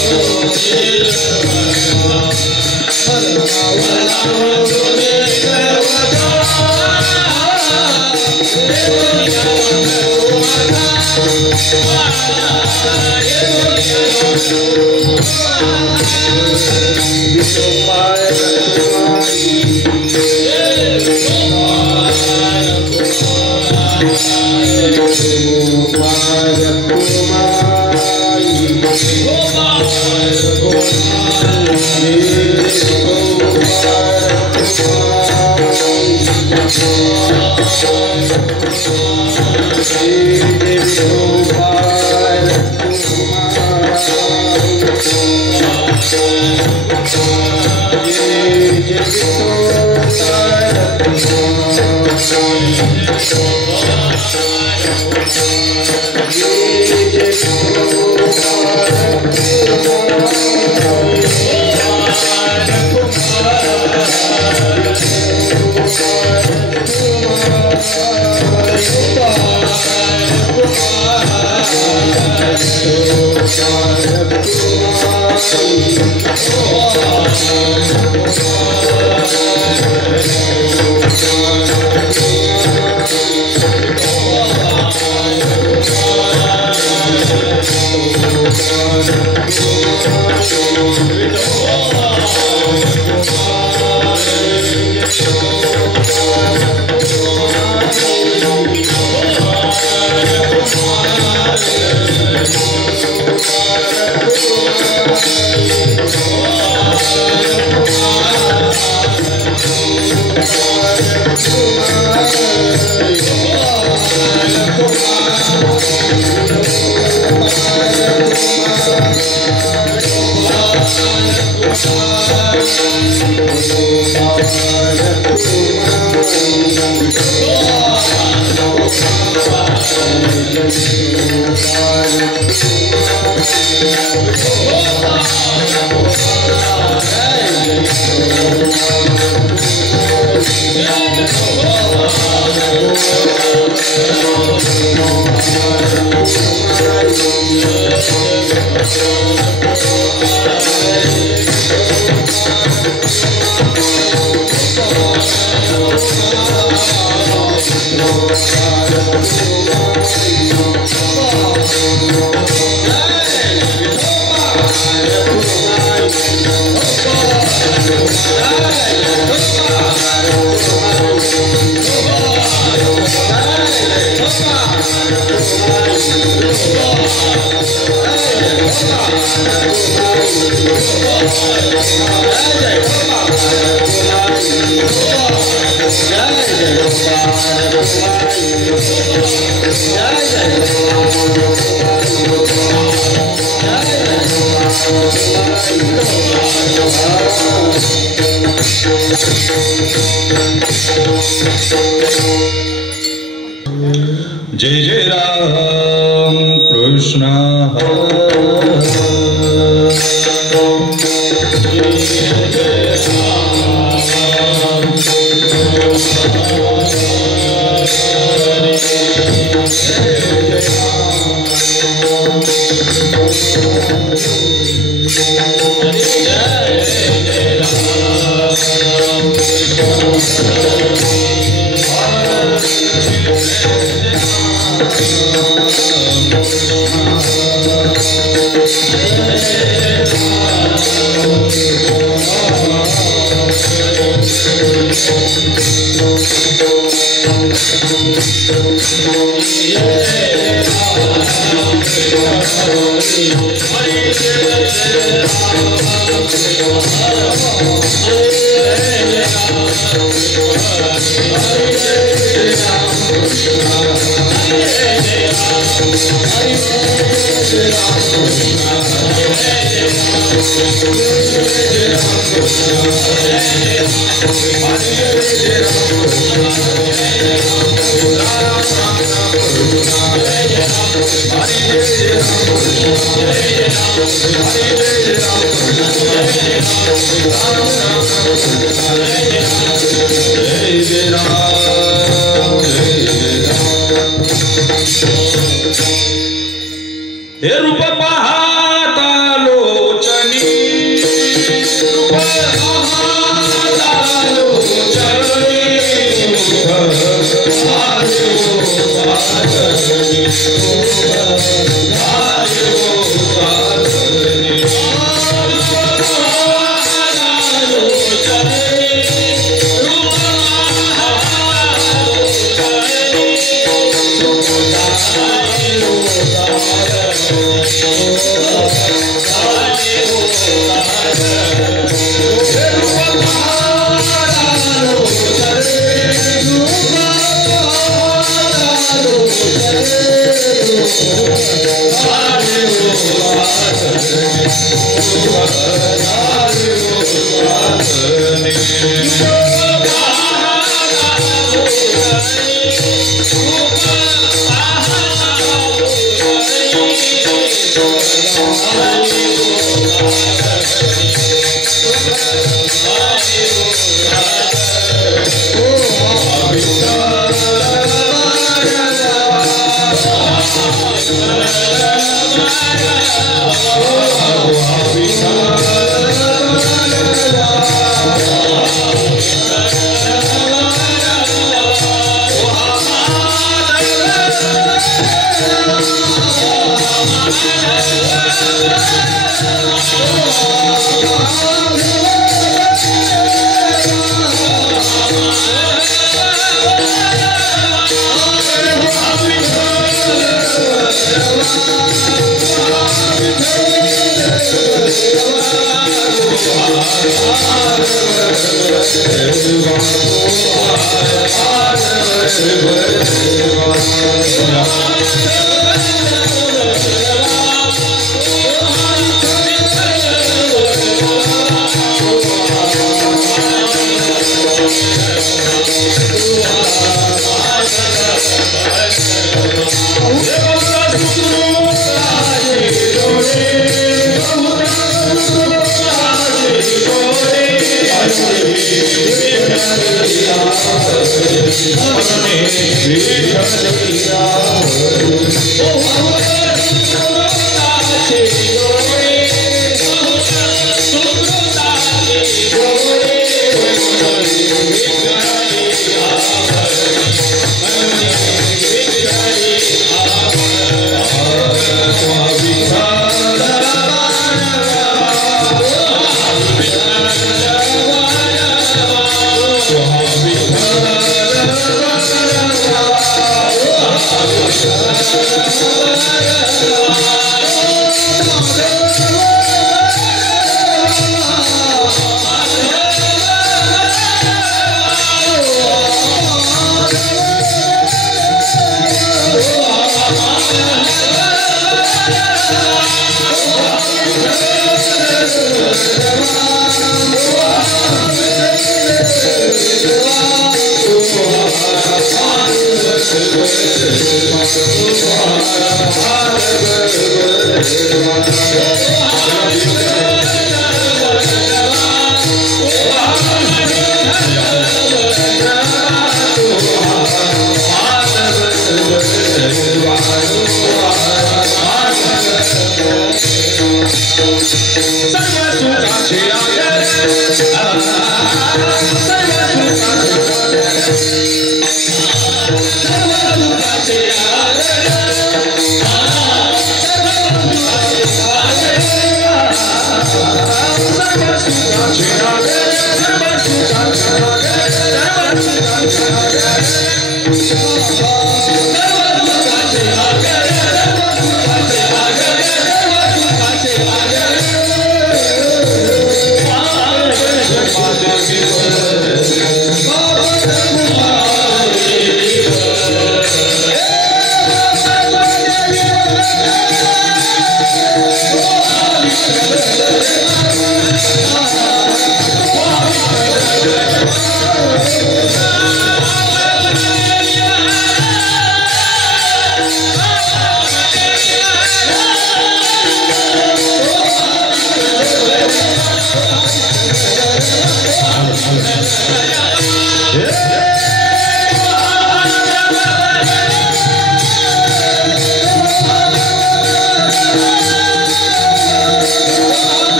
Oh जय जय राम कृष्ण हे रूप पाहता लोचनी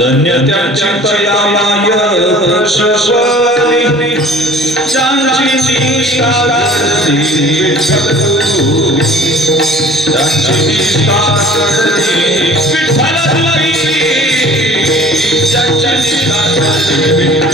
धन्य त्यांची तयामाय प्रशस्वनी ज्यांची निष्ठा करती विठ्ठल ज्यांची निष्ठा करती विठ्ठल ज्यांची निष्ठा करती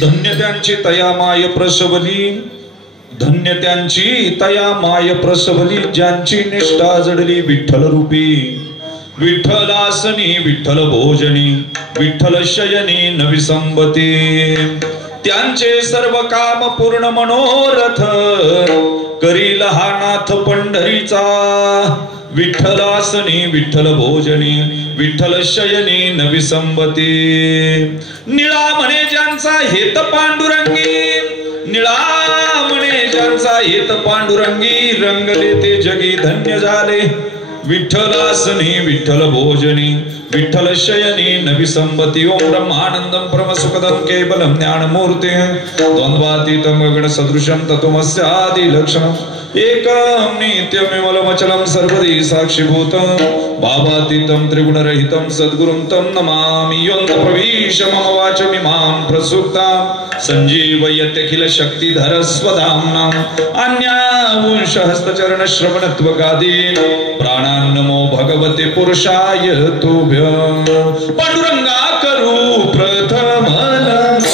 धन्य त्यांची तया माय प्रसवली, धन्य त्यांची तया माय प्रसवली, ज्यांची निष्ठा जडली विठ्ठल रूपी. विठ्ठलासनी विठ्ठल भोजनी, विठ्ठल शयनी नविसंबती. त्यांचे सर्व काम पूर्ण मनोरथ, करील हा नाथ पंढरीचा. विठ्ठलासनी विठ्ठल भोजनी, विठ्ठल शयनी नविसंबती. निळा म्हणे ज्यांचा हेत पांडुरंगी, निळा म्हणे ज्यांचा हेत पांडुरंगी, रंगले ते जगी धन्य झाले. विठ्ठलासनी विठ्ठल भोजनी, विठ्ठल शयनी नविसंबती. ओम ब्रह्मानंदं परमसुखदं केवलं ज्ञानमूर्ति, द्वंद्वातीतं गगन सदृशं तत्त्वमस्यादि लक्षणम्. एकं नित्यमिमलमचलं सर्वदी साक्षिभूतं, भावातीतं त्रिगुणरहितं सद्गुरुं तं नमामि. योऽन्त प्रविश मम वाचमिमां प्रसुप्तां, संजीवयत्यखिल शक्तिधर स्वधाम्नां. अन्यावंशहस्तचरण श्रवणत्वगादीन् प्राणान् नमो भगवते पुरुषाय तुभ्यं. पांडुरंगा करू प्रथम नमन,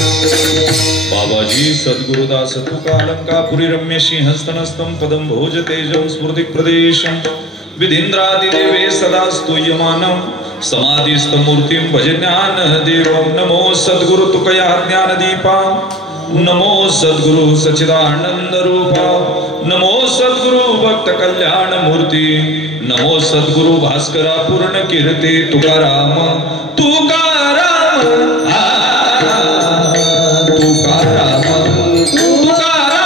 बाबाजी सद्गुरुदास तुकालंकापुरी रम्य सिंहस्तनस्थं पदं भोज तेजं स्मृति प्रदेशं विधीन्द्रादिदेवे सदा स्तूयमानं समाधिस्थमूर्तिं भज ज्ञानदेवं नमो सद्गुरु तुकया ज्ञानदीपा नमो सद्गुरु सच्चिदानंद रूपा नमो सद्गुरु भक्त कल्याण मूर्ती नमो सद्गुरु भास्करा पूर्ण कीर्ती तुकाराम तुकाराम तुकाराम तुकाराम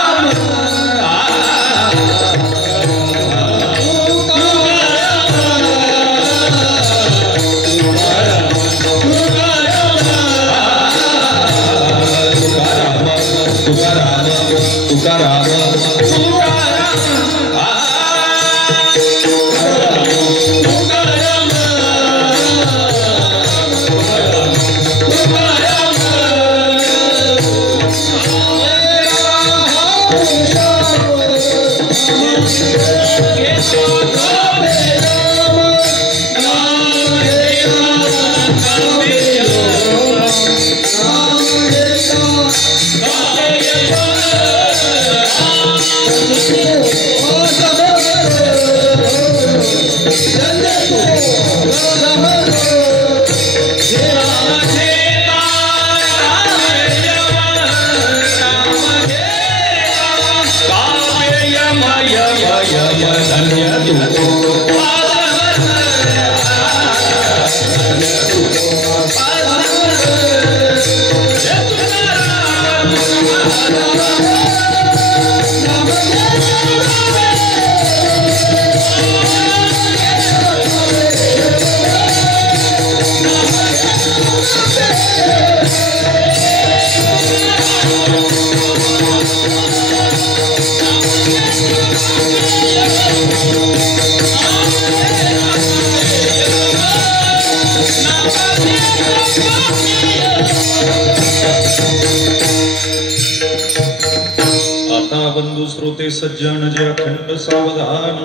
बंधु श्रोते सज्जन जे अखंड सावधान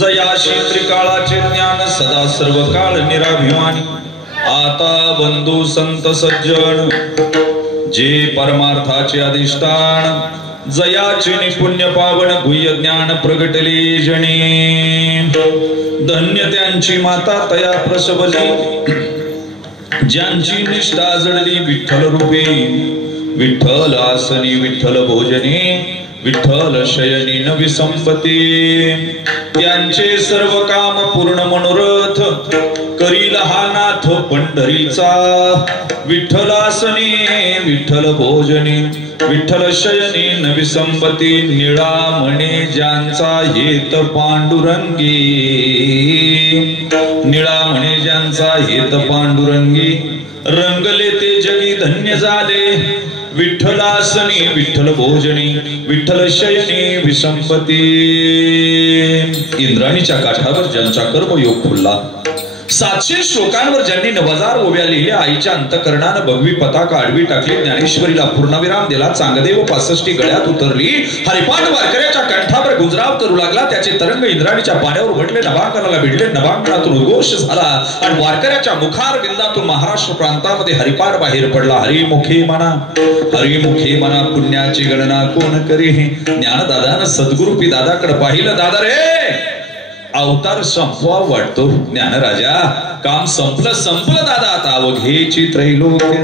जयाशी त्रिकाळाचे ज्ञान सदा सर्व काळ निराभिमानी आता बंधु संत सज्जन जे परमार्थाचे अधिष्ठान जयाचे निपुण्य पावन गुह्य ज्ञान प्रगटले जणी धन्य त्यांची माता तया प्रसवली ज्यांची निष्ठा जडली विठ्ठल रूपी विठ्ठल आसनी विठ्ठल भोजनी विठ्ठल शयनी नवी संपत्ती त्यांचे सर्व काम पूर्ण मनोरथ करील हा नाथ पंढरीचा विठ्ठल आसनी विठ्ठल भोजनी विठ्ठल शयनी नवी संपत्ती निळा म्हणे ज्यांचा हेत पांडुरंगी निळा म्हणे ज्यांचा हेत पांडुरंगी रंगले ते जगी धन्य झाले विठ्ठलासनी विठ्ठल भोजनी विठ्ठल शयनी विसंपती इंद्राणीच्या काठावर ज्यांचा कर्मयोग खुलला 700 श्लोकांवर ज्यांनी 9000 ओव्या लिहिल्या आईच्या अंतकरणानं भगवी पताका आडवी टाकली ज्ञानेश्वरीला पूर्णविराम दिला चांगदेव 65 गळ्यात उतरली हरिपाठ वारकऱ्याच्या कंठावर गुजराव करू लागला त्याचे तरंग इंद्राणीच्या पाण्यावर उमटले नभांगणाला भिडले नभांगणातून उद्घोष झाला आणि वारकऱ्याच्या मुखार बिंदातून महाराष्ट्र प्रांतामध्ये हरिपाठ बाहेर पडला हरिमुखे मना पुण्याची गणना कोण करी ज्ञानदादानं सद्गुरूपी दादाकडे पाहिलं दादा रे अवतार संपवा वाटतो ज्ञानराजा काम संपलं दादा आता अवघेची त्रैलोक्य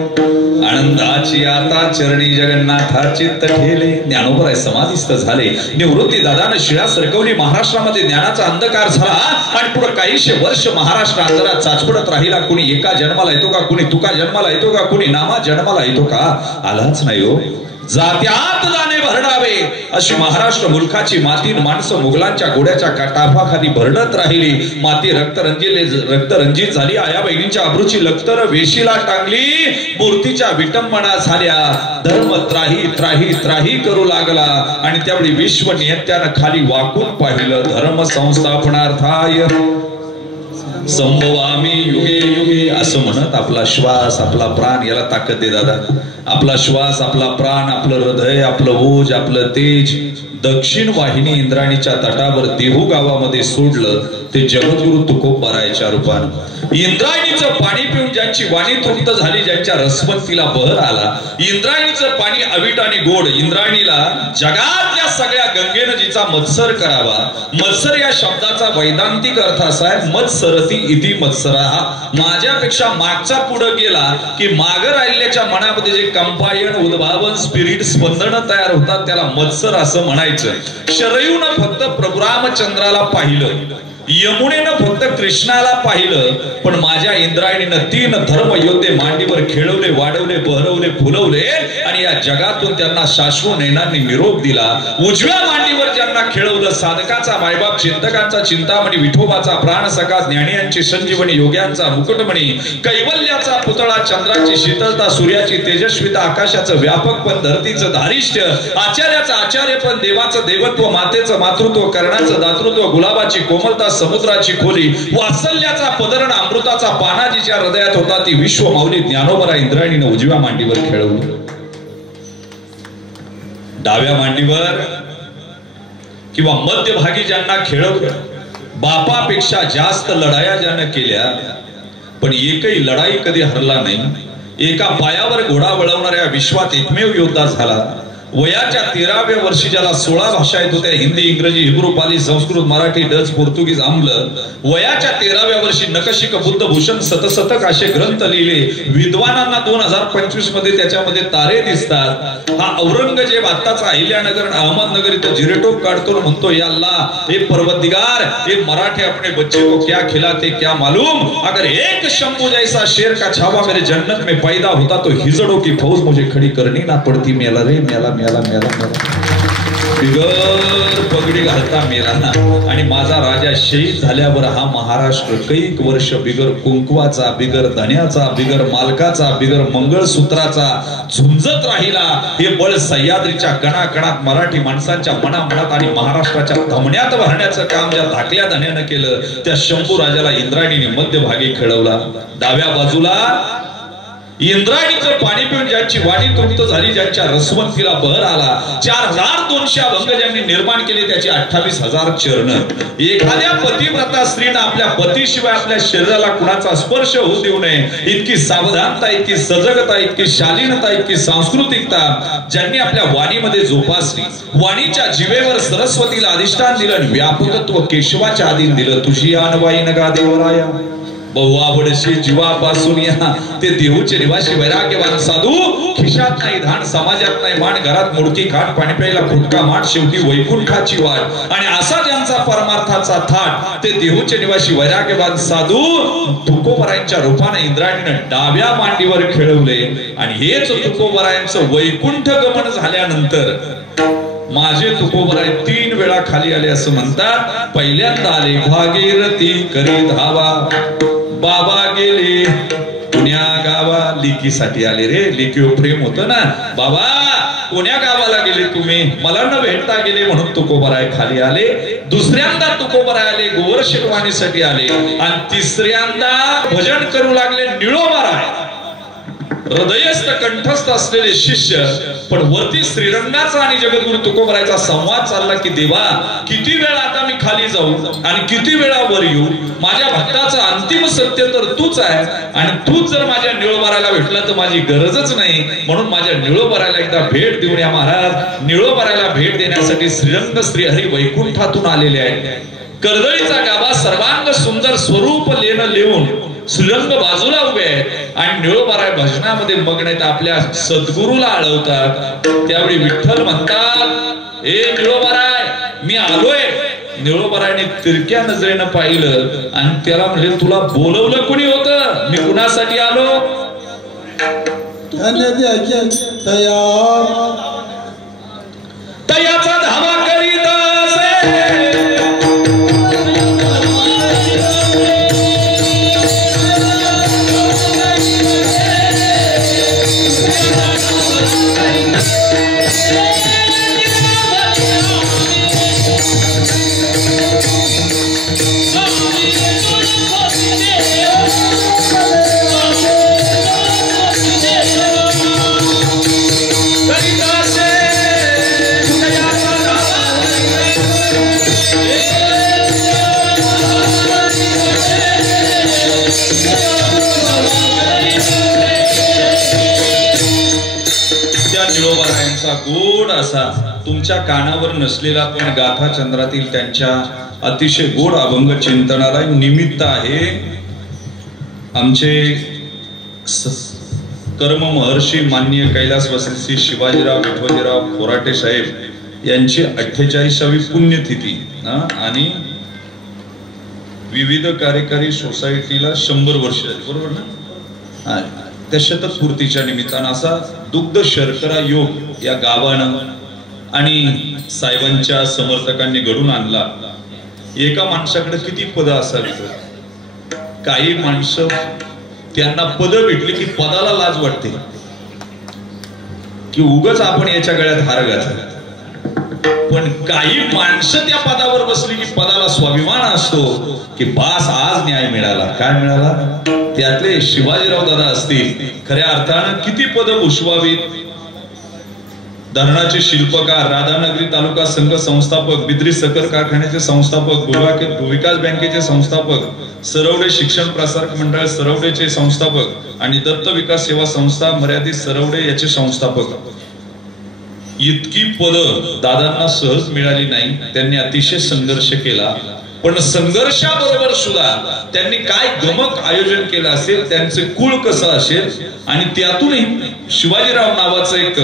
आनंदाची आता चरणी जगन्नाथा चित्त ठेले ज्ञानोबराय समाधिस्थ झाले निवृत्ती दादानं शिळा सरकवली महाराष्ट्रामध्ये ज्ञानाचा अंधकार झाला आणि पुढे काहीशे वर्ष महाराष्ट्र अंतरात चाचपडत राहिला कुणी एका जन्माला येतो का कुणी तुका जन्माला येतो का कुणी नामा जन्माला येतो का आलाच नाही हो जात्यात जाणे भरडावे अशी महाराष्ट्र मुलखाची माती माणसं मुघलांच्या घोड्याच्या काठाफाखाली भरडत राहिली माती रक्तरंजित झाली आया बहिणींच्या अब्रूची लखतर वेशीला टांगली मूर्तीच्या विटंबना झाल्या धर्म त्राही करू लागला आणि त्यावेळी विश्व नियत्यानं खाली वाकून पाहिलं धर्म संस्थापनार्थाय संभवामी युगे युगे असं म्हणत आपला श्वास आपला प्राण याला ताकद दे दादा आपला श्वास आपला प्राण आपलं हृदय आपलं ओज आपलं तेज दक्षिण वाहिनी इंद्रायणीच्या तटावर देहू गावामध्ये सोडलं ते जगद्गुरु तुकोबारायच्या रूपानं। इंद्रायणीचं पाणी पिऊन ज्यांची वाणी तृप्त झाली, ज्यांच्या रसवंतीला बहर आला, इंद्रायणीचं पाणी अवीट आणि गोड, इंद्रायणीला जगातल्या सगळ्या गंगेनं जिचा मत्सर करावा। मत्सर या शब्दाचा वैदांतिक अर्थ असा आहे, मत्सरती इति मत्सराः, माझ्यापेक्षा मागचा पुढे गेला की माग राहिल्याच्या मनामध्ये जे कंपायन, उद्भावन, स्पिरिट, स्पंदन तयार होतात त्याला मत्सर असं म्हणायचं। शरयूनं फक्त प्रभू रामचंद्राला पाहिलं, यमुनेनं फक्त कृष्णाला पाहिलं, पण माझ्या इंद्रायणीनं 3 धर्म योद्धे मांडीवर खेळवले, वाढवले, बहरवले, फुलवले आणि या जगातून त्यांना शाश्वत नैनांनी निरोप दिला। उजव्या मांडीवर ज्यांना खेळवलं, साधकाचा मायबाप, चिंतकांचा चिंतामणी, विठोबाचा प्राणसखा, ज्ञानियांची संजीवनी, योग्यांचा मुकुटमणी, कैवल्याचा पुतळा, चंद्राची शीतलता, सूर्याची तेजस्विता, आकाशाचं व्यापकपण, धरतीचं धारिष्ट्य, आचार्याचं आचार्यपण, देवाचं देवत्व, मातेचं मातृत्व, कर्णाचं दातृत्व, गुलाबाची कोमलता, समुद्राची खोली, वात्सल्याचा पदरण, अमृताचा पाना जिच्या हृदयात होता ती विश्व माऊली ज्ञानोबरा इंद्रायणीने उजव्या मांडीवर खेळवली। डाव्या मांडीवर किंवा मध्यभागी ज्यांना खेळवलं, बापापेक्षा जास्त लढाया ज्यानं केल्या पण एकही लढाई कधी हरला नाही। एका पायावर घोडा वळवणाऱ्या विश्वात एकमेव योद्धा झाला। वयाच्या 13व्या वर्षी ज्याला 16 भाषा येत होत्या, हिंदी, इंग्रजी, हिब्रू, पाली, संस्कृत, मराठी, डच, पोर्तुगीज, आम्ल, वयाच्या 13व्या वर्षी नखशिक, बुद्धभूषण, शतशतक असे ग्रंथ लिहिले। विद्वानांना 2025 मध्ये त्याच्यामध्ये तारे दिसतात। हा औरंगजेब आत्ताचा अहिल्यानगर, अहमदनगर इथं जिरेटोप काढतो, म्हणतो या अल्लाह, हे परवरदिगार, हे मराठी अपने बच्चे को क्या खिलाते क्या मालूम, अगर एक शंभू जैसा शेर का छावा मेरे जन्नत में पैदा होता तो हिजड़ों की फौज मुझे खड़ी करनी ना पड़ती। मेला रे मेला, मेला मेला बिगर पगडी घालता मेला ना। आणि माझा राजा शहीद झाल्यावर हा महाराष्ट्र कैक वर्ष बिगर कुंकवाचा, बिगर धन्याचा, बिगर मालकाचा, बिगर मंगळसूत्राचा झुंजत राहिला। हे बळ सह्याद्रीच्या कणाकणात मराठी माणसांच्या मनामनात आणि महाराष्ट्राच्या धमन्यात भरण्याचं काम ज्या धाकल्या धन्यानं केलं, त्या शंभू राजाला इंद्रायणीने मध्यभागी खेळवला। डाव्या बाजूला इंद्रायणीचं पाणी पिऊन ज्यांची वाणी तृप्त झाली, ज्यांच्या रसवंतीला बहर आला, 4200 अभंग ज्यांनी निर्माण केले, त्याची 28,000 चरण। एखाद्या पतिव्रता स्त्रीने आपल्या पतीशिवाय आपल्या शरीराला कुणाचा स्पर्श होऊ देऊ नये, इतकी सावधानता, इतकी सजगता, इतकी शालीनता, इतकी सांस्कृतिकता ज्यांनी आपल्या वाणीमध्ये जोपासली। वाणीच्या जिवेवर सरस्वतीला अधिष्ठान दिलं, व्यापकत्व केशवाच्या आधीन दिलं। तुझी आणवाई नगा देवराया, बहु आवडशी जीवापासून या ते देहूचे निवासी वैराग्यवान साधू, खिशात नाही धान, समाजात नाही मान, घरात मुडकी खाट, पाणी प्यायला फुटका माठ, शेवटी वैकुंठाची वाट। आणि असा ज्यांचा परमार्थाचा थाट ते देहूचे निवासी वैराग्यवान साधू तुकोबरायांच्या रूपाने इंद्रायणीने डाव्या मांडीवर खेळवले। आणि हेच तुकोबरायांचं वैकुंठ गमन झाल्यानंतर माझे तुकोबराय 3 वेळा खाली आले असं म्हणतात। पहिल्यांदा आले भागीरथी करी धावा, बाबा गेले पुण्या गावा, लिकीसाठी आले रे, लिकीवर प्रेम होतं ना। बाबा पुण्या गावाला गेले तुम्ही, मला न भेटता गेले म्हणून तुकोबराय खाली आले। दुसऱ्यांदा तुकोबराय आले गोवर्षवाणीसाठी आले। आणि तिसऱ्यांदा भजन करू लागले निळोबाराय, हृदयस्थ कंठस्थ असलेले शिष्य। पण वरती श्रीरंगाचा आणि जगद्गुरु तुकोबरायचा संवाद चालला की देवा किती वेळा आता मी खाली जाऊ आणि किती वेळा वर येऊ, माझ्या भक्ताचं अंतिम सत्य तर तूच आहे आणि तूच जर माझ्या निळोबारायला भेटला तर माझी गरजच नाही, म्हणून माझ्या निळोबारायला एकदा भेट देऊन या महाराज। निळोबारायला भेट देण्यासाठी श्रीरंग श्रीहरी वैकुंठातून आलेले आहेत। कर्दळीचा गाभा सर्वांग सुंदर स्वरूप लेणं लिहून श्रीरंग बाजूला उभे आहेत आणि निळोबाराय भजनामध्ये मग्न आहेत, आपल्या सद्गुरूला आळवतात। त्यावेळी विठ्ठल म्हणतात, ए निळोबाराय मी आलोय। निळोबारायने तिरक्या नजरेनं पाहिलं आणि त्याला म्हणजे तुला बोलवलं कोणी होतं, मी कुणासाठी आलो? तयाचा धावा करीत असे निळोबारायांचा गोड असा तुमच्या कानावर नसलेला पण गाथा चंद्रातील त्यांच्या अतिशय गोड अभंग चिंतनाला निमित्त आहे. आमचे कर्म महर्षी माननीय कैलासवासी श्री शिवाजीराव विठोजीराव खोराटे साहेब यांची 48वी पुण्यतिथी आणि विविध कार्यकारी सोसायटीला 100 वर्ष झाली, बरोबर ना? त्या शतकपूर्तीच्या निमित्तानं असा दुग्ध शर्करा योग या गावानं आणि साहेबांच्या समर्थकांनी घडून आणला. एका माणसाकडे किती पद असावीत? काही माणसं त्यांना पद भेटली की पदाला लाज वाटते की उगाच आपण याच्या गळ्यात हार घातला. पण काही माणसं त्या पदावर बसली की पदाला स्वाभिमान असतो की बास आज न्याय मिळाला. काय मिळाला? त्यातले शिवाजीराव दादा असतील. खऱ्या अर्थानं किती पद भूषवावीत. धरणाचे शिल्पकार, राधानगरी तालुका संघ संस्थापक, बिद्री साखर कारखान्याचे संस्थापक, भूविकास बँकेचे संस्थापक, सरवडे शिक्षण प्रसारक मंडळ सरवडेचे संस्थापक आणि दत्त विकास सेवा संस्था मर्यादित सरवडे याचे संस्थापक. इतकी पद दादांना सहज मिळाली नाही. त्यांनी अतिशय संघर्ष केला. पण संघर्षाबरोबर सुद्धा त्यांनी काय गमक आयोजन केलं असेल, त्यांचे कुळ कसं असेल आणि त्यातूनही शिवाजीराव नावाचं एक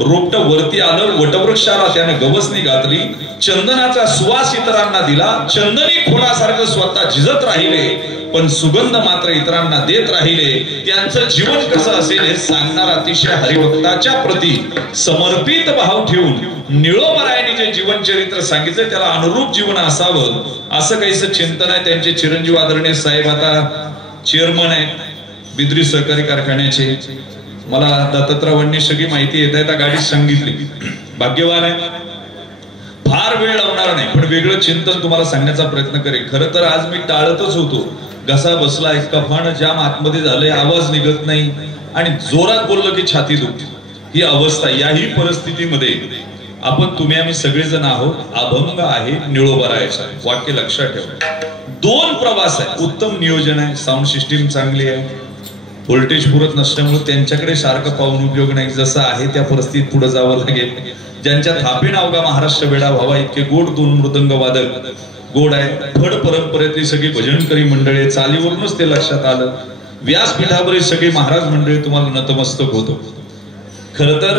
रोपट वरती आलं. वटवृक्षाला त्याने गवसणी घातली, चंदनाचा सुवास इतरांना दिला. चंदनी खोडासारखं स्वतः झिजत राहिले पण सुगंध मात्र इतरांना देत राहिले. त्यांचं जीवन कसं असेल हे सांगणार अतिशय हरिभक्ताच्या प्रती समर्पित भाव ठेवून निळोबारायांनी जे जीवन चरित्र सांगितलं त्याला अनुरूप जीवन असावं असं काहीसं चिंतन आहे. त्यांचे चिरंजीव आदरणीय साहेब आता चेअरमन आहेत बिद्री सहकारी कारखान्याचे. मला दत्तरावांनी सगळी माहिती येता गाडीत सांगितली. भाग्यवान आहे. फार वेळ लावणार नाही पण वेगळं चिंतन तुम्हाला सांगण्याचा प्रयत्न करेन. खरं तर आज मी टाळतच होतो. घसा बसला, कफानं जाम आतमध्ये झालंय, आवाज निघत नाही आणि जोरात बोललो की छाती दुखते. ही अवस्था. याही परिस्थितीमध्ये आपण तुम्ही आम्ही सगळेजण आहोत. अभंग आहे निळोबारायाचा. वाक्य लक्षात ठेवा. 2 प्रवास आहे. उत्तम नियोजन आहे. साऊंड सिस्टीम चांगली आहे. व्होल्टेज पुरत नसल्यामुळे त्यांच्याकडे सारखं पाहून उपयोग नाही. जसं आहे त्या परिस्थितीत पुढे जावं लागेल. ज्यांच्या थापे अवघा महाराष्ट्र वेडा व्हावा इतके गोड 2 मृदंग वादक गोड आहे. फड परंपरेतली सगळी भजनकरी मंडळी, चालीवरूनच ते लक्षात आलं. व्यासपीठावरील सगळी महाराज मंडळी तुम्हाला नतमस्तक होतो. खर तर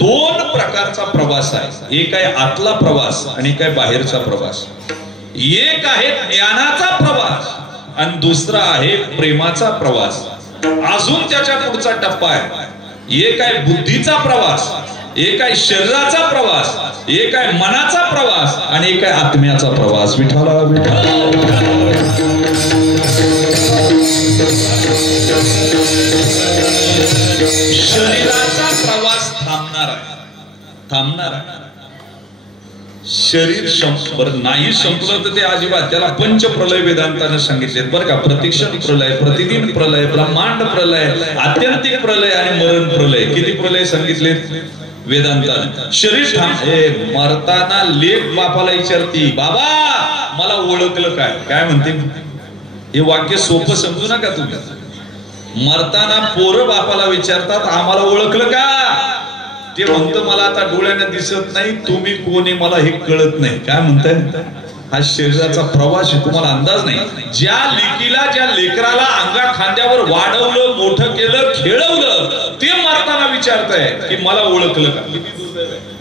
2 प्रकारचा प्रवास आहे. एक आहे आतला प्रवास आणि एक आहे बाहेरचा प्रवास. एक आहे ज्ञानाचा प्रवास आणि दुसरा आहे प्रेमाचा प्रवास. अजून त्याच्या पुढचा टप्पा आहे. एक आहे बुद्धीचा प्रवास, एक आहे शरीराचा प्रवास, एक आहे मनाचा प्रवास आणि एक आहे आत्म्याचा प्रवास. विठ्ठला शरीराचा प्रवास थांबणार आहे. शरीर नाही संपलं तर ते अजिबात. त्याला पंचप्रलय वेदांताने सांगितले बरं का. प्रतिक्षण प्रलय, प्रतिदिन प्रलय, ब्रह्मांड प्रलय, आत्यंतिक प्रलय आणि मरण प्रलय. किती प्रलय सांगितले वेदांताने. शरीर मरताना लेख बापाला विचारती, बाबा मला ओळखलं काय? काय म्हणते? हे वाक्य सोपं समजू नका तुम्ही. मरताना पोरं बापाला विचारतात आम्हाला ओळखलं का? ते म्हणतं मला आता डोळ्याने दिसत नाही, तुम्ही कोणी मला हे कळत नाही. काय म्हणताय? हा शरीराचा प्रवास आहे. तुम्हाला अंदाज नाही. ज्या लेकीला ज्या लेकराला अंगा खांद्यावर वाढवलं, मोठं केलं, खेळवलं ते मरताना विचारताय की मला ओळखलं का?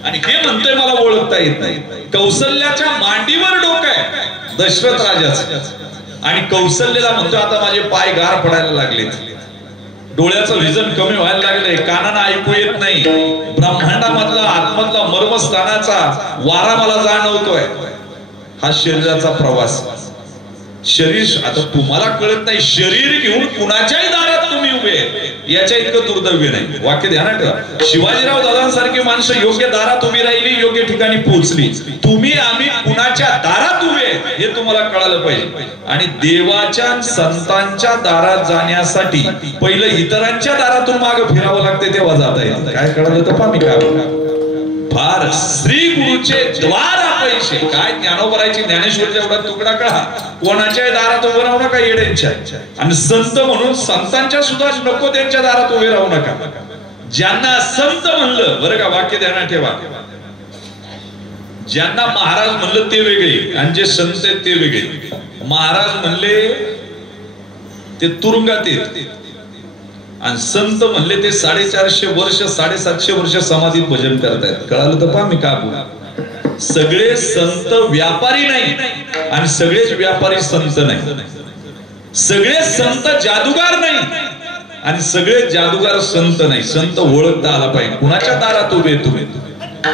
आणि हे म्हणतोय मला ओळखता येत नाही. कौशल्याच्या मांडीवर डोकं आहे दशरथ राजाचं आणि कौशल्याला म्हणतो आता माझे पाय गार पडायला लागलेत, डोळ्याचं विजन कमी व्हायला लागलंय, कानांना ऐकू येत नाही, ब्रह्मांडामधला आतमधला मर्मस्थानाचा वारा मला जाणवतोय. हा शरीराचा प्रवास. शरीर आता तुम्हाला कळत नाही. शरीर घेऊन कुणाच्याही दारात तुम्ही उभे याच्या इतकं दुर्दैव्य नाही. वाक्य ध्यानात ठेवा. शिवाजीराव दादांसारखी माणसं योग्य दारात उभी राहिली, योग्य ठिकाणी पोहोचली. तुम्ही आम्ही कुणाच्या दारात उभे हे तुम्हाला कळालं पाहिजे. आणि देवाच्या संतांच्या दारात जाण्यासाठी पहिलं इतरांच्या दारातून मागे फिरावं लागते तेव्हा जाता येईल. काय कळालं तर पामी काय फार श्री गुरुचे द्वार पैसे. काय ज्ञानोबरायची ज्ञानेश्वरच्या एवढा तुकडा कळा. कोणाच्या दारात उभे राहू नका येड्यांच्या. आणि संत म्हणून संतांच्या सुद्धा नको त्यांच्या दारात उभे राहू नका. ज्यांना संत म्हणलं, बरं का, वाक्य ध्यानात ठेवा, ज्यांना महाराज म्हणलं ते वेगळे आणि जे संत आहेत ते वेगळे. महाराज म्हणले ते तुरुंगात आहेत आणि संत म्हणले ते 450 वर्ष 750 वर्ष समाधीत भजन करतायत. कळालं तर पहा मी का बोल. सगळे संत व्यापारी नाही आणि सगळेच व्यापारी संत नाही. सगळे संत जादूगार नाही आणि सगळे जादूगार संत नाही. संत ओळखता आला पाहिजे. कुणाच्या दारात उभे तुम्ही,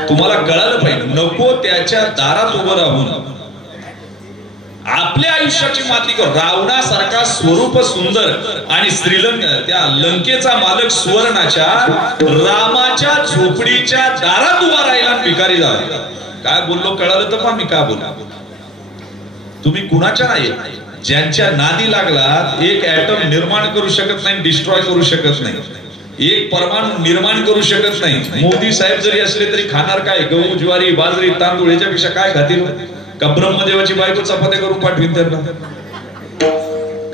तुम्हाला कळालं पाहिजे. नको त्याच्या दारात उभं राहून आपल्या आयुष्याची माती कर. रावणासारखा स्वरूप सुंदर आणि श्रीलंका त्या लंकेचा मालक सुवर्णाच्या रामाच्या झोपडीच्या दारात उभा राहिला भिकारी झाला. काय बोललो कळालं तर पहा मी का बोल. तुम्ही कुणाच्या नाही, ज्यांच्या नादी लागला. एक ऍटम निर्माण करू शकत नाही, डिस्ट्रॉय करू शकत नाही, एक परमाणु निर्माण करू शकत नाही. मोदी साहेब जरी असले तरी खाणार काय? गहू, ज्वारी, बाजरी, तांदूळ याच्यापेक्षा काय खातील? का ब्रह्मदेवाची बायको चपात्या करून पाठवीन त्यांना?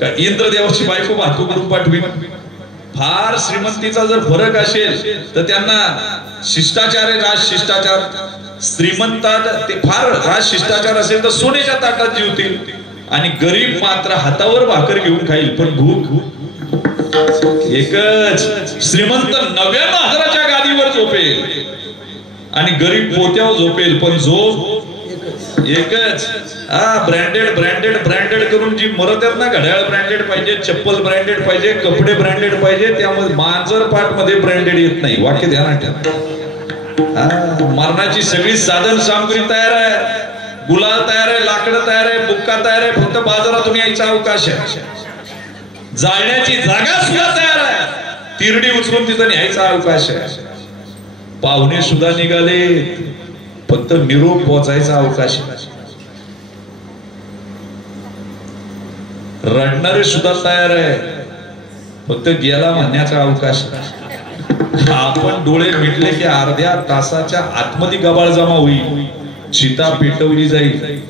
का इंद्रदेवाची बायको भातू करून पाठवीन? फार श्रीमंतीचा जर फरक असेल तर त्यांना शिष्टाचार आहे, राज शिष्टाचार. श्रीमंतात ते फार राज शिष्टाचार असेल तर सोन्याच्या ताटात जेवतील आणि गरीब मात्र हातावर भाकर घेऊन खाईल पण भूक एकच. श्रीमंत 99,000च्या गादीवर झोपेल आणि गरीब पोत्यावर झोपेल पण झोप एकच. ब्रँडेड ब्रँडेड ब्रँडेड करून जी मरत आहेत ना, घड्याळ ब्रँडेड पाहिजे, चप्पल ब्रँडेड पाहिजे, कपडे ब्रँडेड पाहिजे. त्यामध्ये मांजर पाठ मध्ये ब्रँडेड येत नाही. वाक्य ध्यानात ठेवा. मरणाची सगळी साधन सामग्री तयार आहे, गुलाल तयार आहे, लाकडं तयार आहे, बुक्का तयार आहे. फक्त बाजारातून यायचा अवकाश आहे. जाळण्याची जागा सुद्धा तयार आहे, तिरडी उचलून तिथं न्यायचा अवकाश आहे. पाहुणे सुद्धा निघाले, फक्त निरोप पोहोचायचा अवकाश आहे. रडणारे सुद्धा तयार आहे, फक्त गेला म्हणण्याचा अवकाश आहे. आपण डोळे मिटले की अर्ध्या तासाच्या आतमध्ये गबाळ जमा होईल. चिता पेटवली जाईल.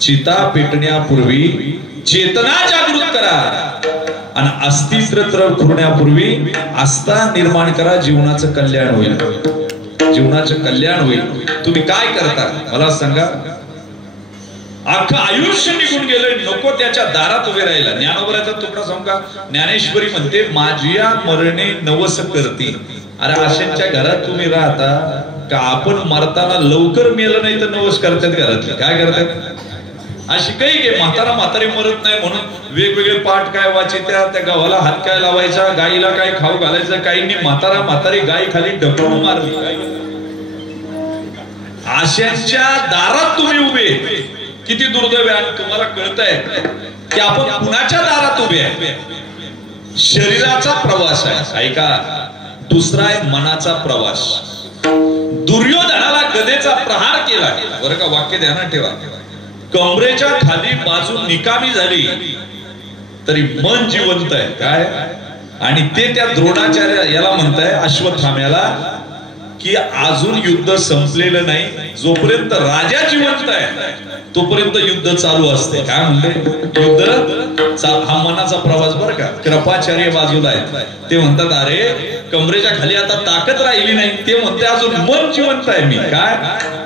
चिता पेटण्यापूर्वी चेतना जागृत करा आणि अस्तित्व खुरण्यापूर्वी आस्था निर्माण करा. जीवनाचं कल्याण होईल, जीवनाचं कल्याण होईल. तुम्ही काय करता मला सांगा? अख्खं आयुष्य निघून गेलं, नको त्याच्या दारात उभे राहिला. ज्ञानोबराचा तुकडा सांगा. ज्ञानेश्वरी म्हणते माझिया मरणे नवस करती. अरे अशांच्या घरात तुम्ही राहता का? आपण मरताना लवकर मेलं नाही तर नवस करतात घरातले. काय करतात? अशी काही घे. म्हातारी मरत नाही म्हणून वेगवेगळे पाठ काय वाचित्या, त्या गावाला हात काय लावायचा, गाईला काय खाऊ घालायचं. काहींनी म्हातारी गाई खाली ढकलून मारली. अशांच्या दारात तुम्ही उभे. किती दुर्दैव आहे. तुम्हाला कळतंय की आपण कुणाच्या दारात उभे आहे? शरीराचा प्रवास आहे ऐका. दुसरा आहे मनाचा प्रवास. दुर्योधनाला गदेचा प्रहार केला, बरं का, वाक्य ध्यानात ठेवा. कमरेच्या खाली बाजू निकामी झाली तरी मन जिवंत आहे. काय? आणि ते त्या द्रोणाचार्य याला म्हणताय, अश्वत्थाम्याला, की अजून युद्ध संपलेलं नाही. जोपर्यंत राजा जिवंत आहे तोपर्यंत युद्ध चालू असते. काय म्हणते? युद्ध हा मनाचा प्रवास, बरं का. कृपाचार्य बाजूला आहे, ते म्हणतात अरे कमरेच्या खाली आता ताकद राहिली नाही. ते म्हणते अजून मन जिवंत आहे मी. काय?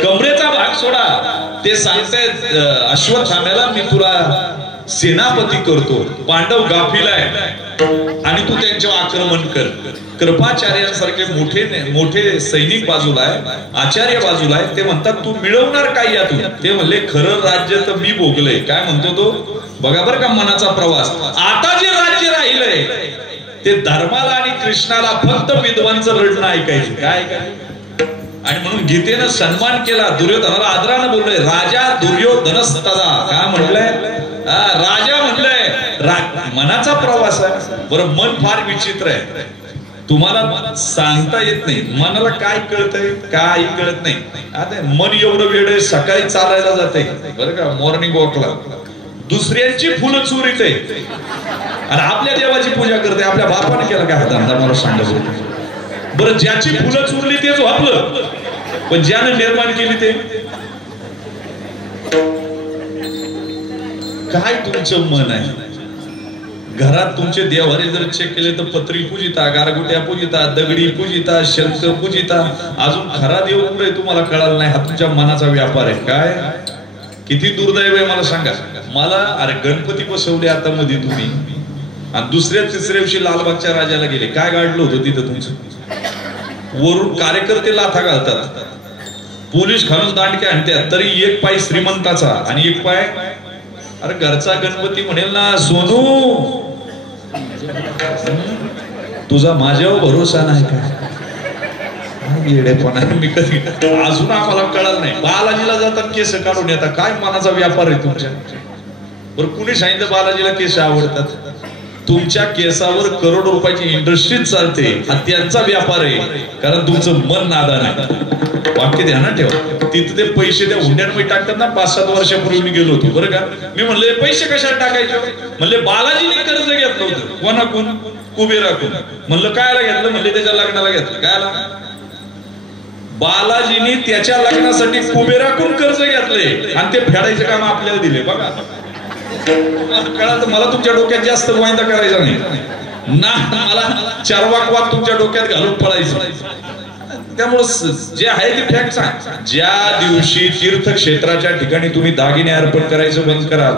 कमरेचा भाग सोडा. ते सांगतायत अश्वत्थाम्याला, मी तुला सेनापती करतो. पांडव गाफील आहे आणि तू त्यांच्यावर आक्रमण कर. कृपाचार्यांसारखे मोठे सैनिक बाजूला आहे, आचार्य बाजूला आहे. ते म्हणतात तू मिळवणार काय यातून? ते म्हणले खरं राज्य तर मी भोगलंय. काय म्हणतो तो? बघा बरं का मनाचा प्रवास. आता जे राज्य राहिलंय ते धर्माला आणि कृष्णाला फक्त विद्वांचं रडणं ऐकायचं. काय? आणि म्हणून गीतेनं सन्मान केला. दुर्योधनाला आदरानं बोललोय राजा दुर्योधनस्तदा. काय म्हणलंय? राजा म्हणलंय. मनाचा प्रवास आहे. बरं, मन फार विचित्र आहे. तुम्हाला सांगता येत नाही मनाला काय कळतंय, काय कळत नाही. आता मन एवढं वेळ आहे, सकाळी चालायला जाते, बरं का, मॉर्निंग वॉकला. दुसऱ्यांची फुलं चोरीते आणि आपल्या देवाची पूजा करते. आपल्या बापाने केला काय हा धंदा मला सांगा बरं. ज्याची फुलं चोरली तेच आपलं, पण ज्याने निर्माण केली ते काय? तुमचं मन आहे. घरात तुमचे देवारे जर चेक केले तर पत्री पूजिता, गारगुट्या पूजिता, दगडी पूजिता, शंख पूजिता, अजून खरा देव कुठे तुम्हाला कळाला नाही. हा तुमच्या मनाचा व्यापार आहे. काय किती दुर्दैव आहे मला सांगा. मला अरे गणपती बसवले आता मध्ये तुम्ही, आणि दुसऱ्या तिसऱ्या दिवशी लालबागच्या राजाला गेले. काय गाडलं होतं तिथं तुमचं? वरून कार्यकर्ते लाथा घालतात, पोलीस खालून दांडक्या आणतात, तरी एक पाय श्रीमंताचा आणि एक पाय अरे घरचा गणपती म्हणेल ना सोनू तुझा माझ्यावर भरोसा नाही का? येडेपणा मी कधी अजून आम्हाला कळलं नाही. बालाजीला जातात केस काढून येतात. काय मनाचा व्यापार आहे तुमच्या? बरं कुणी सांगितलं बालाजीला केस आवडतात? तुमच्या केसावर करोड रुपयाची इंडस्ट्रीज चालते, हा त्यांचा व्यापार आहे. कारण तुमचं मन नादान आहे. वाक्य ध्यानात ठेवा. तिथे ते पैसे त्या हुंड्यांमध्ये टाकतात ना. 5-7 वर्षापूर्वी मी गेलो होतो बरं का. मी म्हणले पैसे कशाला टाकायचे? म्हणले बालाजीने कर्ज घेतलं होतं. कोणाकून? कुबेराकून. म्हणलं कायला घेतलं? म्हणले त्याच्या लग्नाला घेतलं. कायला? बालाजीने त्याच्या लग्नासाठी कुबेराकून कर्ज घेतले आणि ते फेडायचं काम आपल्याला दिले. बघा कळलं. मला तुमच्या डोक्यात जास्त गोंधळ करायचा नाही ना. मला चारवाकवाद तुमच्या डोक्यात घालून पळायचं. त्यामुळे जे आहे ते फॅक्ट सांग. ज्या दिवशी तीर्थक्षेत्राच्या ठिकाणी तुम्ही दागिने अर्पण करायचं बंद कराल,